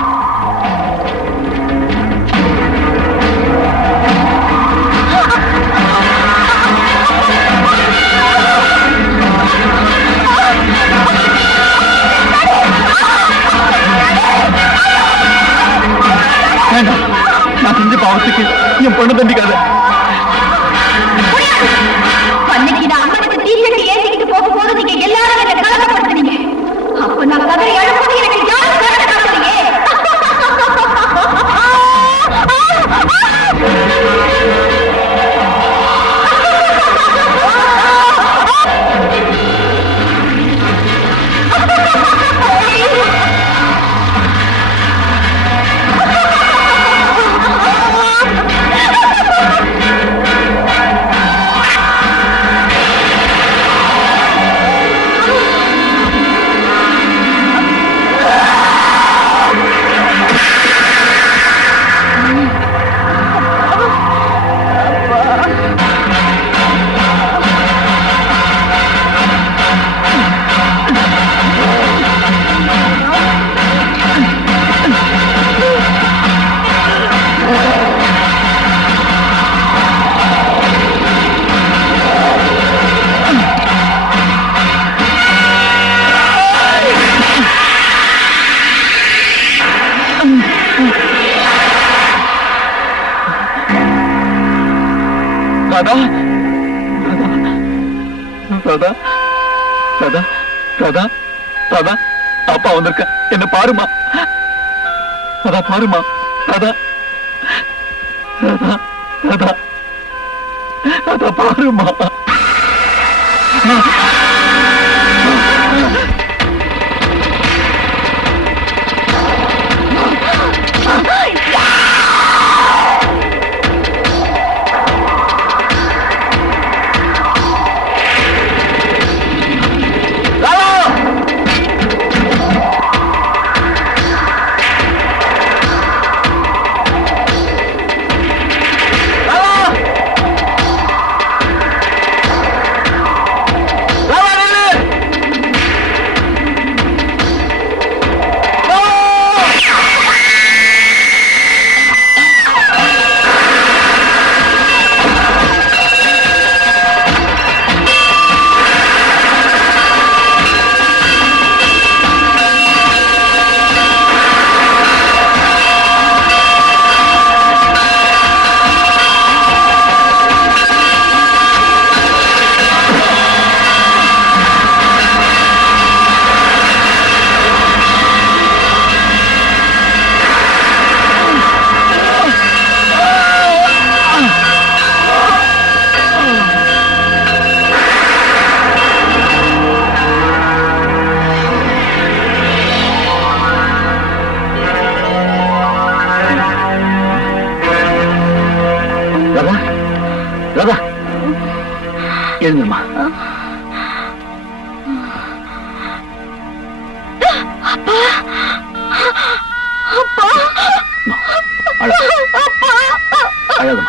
வேண்டாம், நான் செஞ்ச பாவத்துக்கு என் பொண்ணு தண்டிக்காத. அன்னைக்கு நான் அம்மனுக்கு தீர்க்கட்டி ஏற்றிக்கிட்டு போகும்போது நீங்க எல்லாரும் என்ன கலகப்படுத்துனீங்க. அப்ப நான் கதறி எழுப்பது எனக்கு யாரும் கருணை காட்டுறீங்க. ராதா, ராதா, ராதா, ராதா, ராதா, அப்பா வந்திருக்க, என்ன பாருமா. ராதா பாருமா. ராதா, ராதா, ராதா, ராதா பாருமா. ராதா, எழுந்துமா. அழகமா.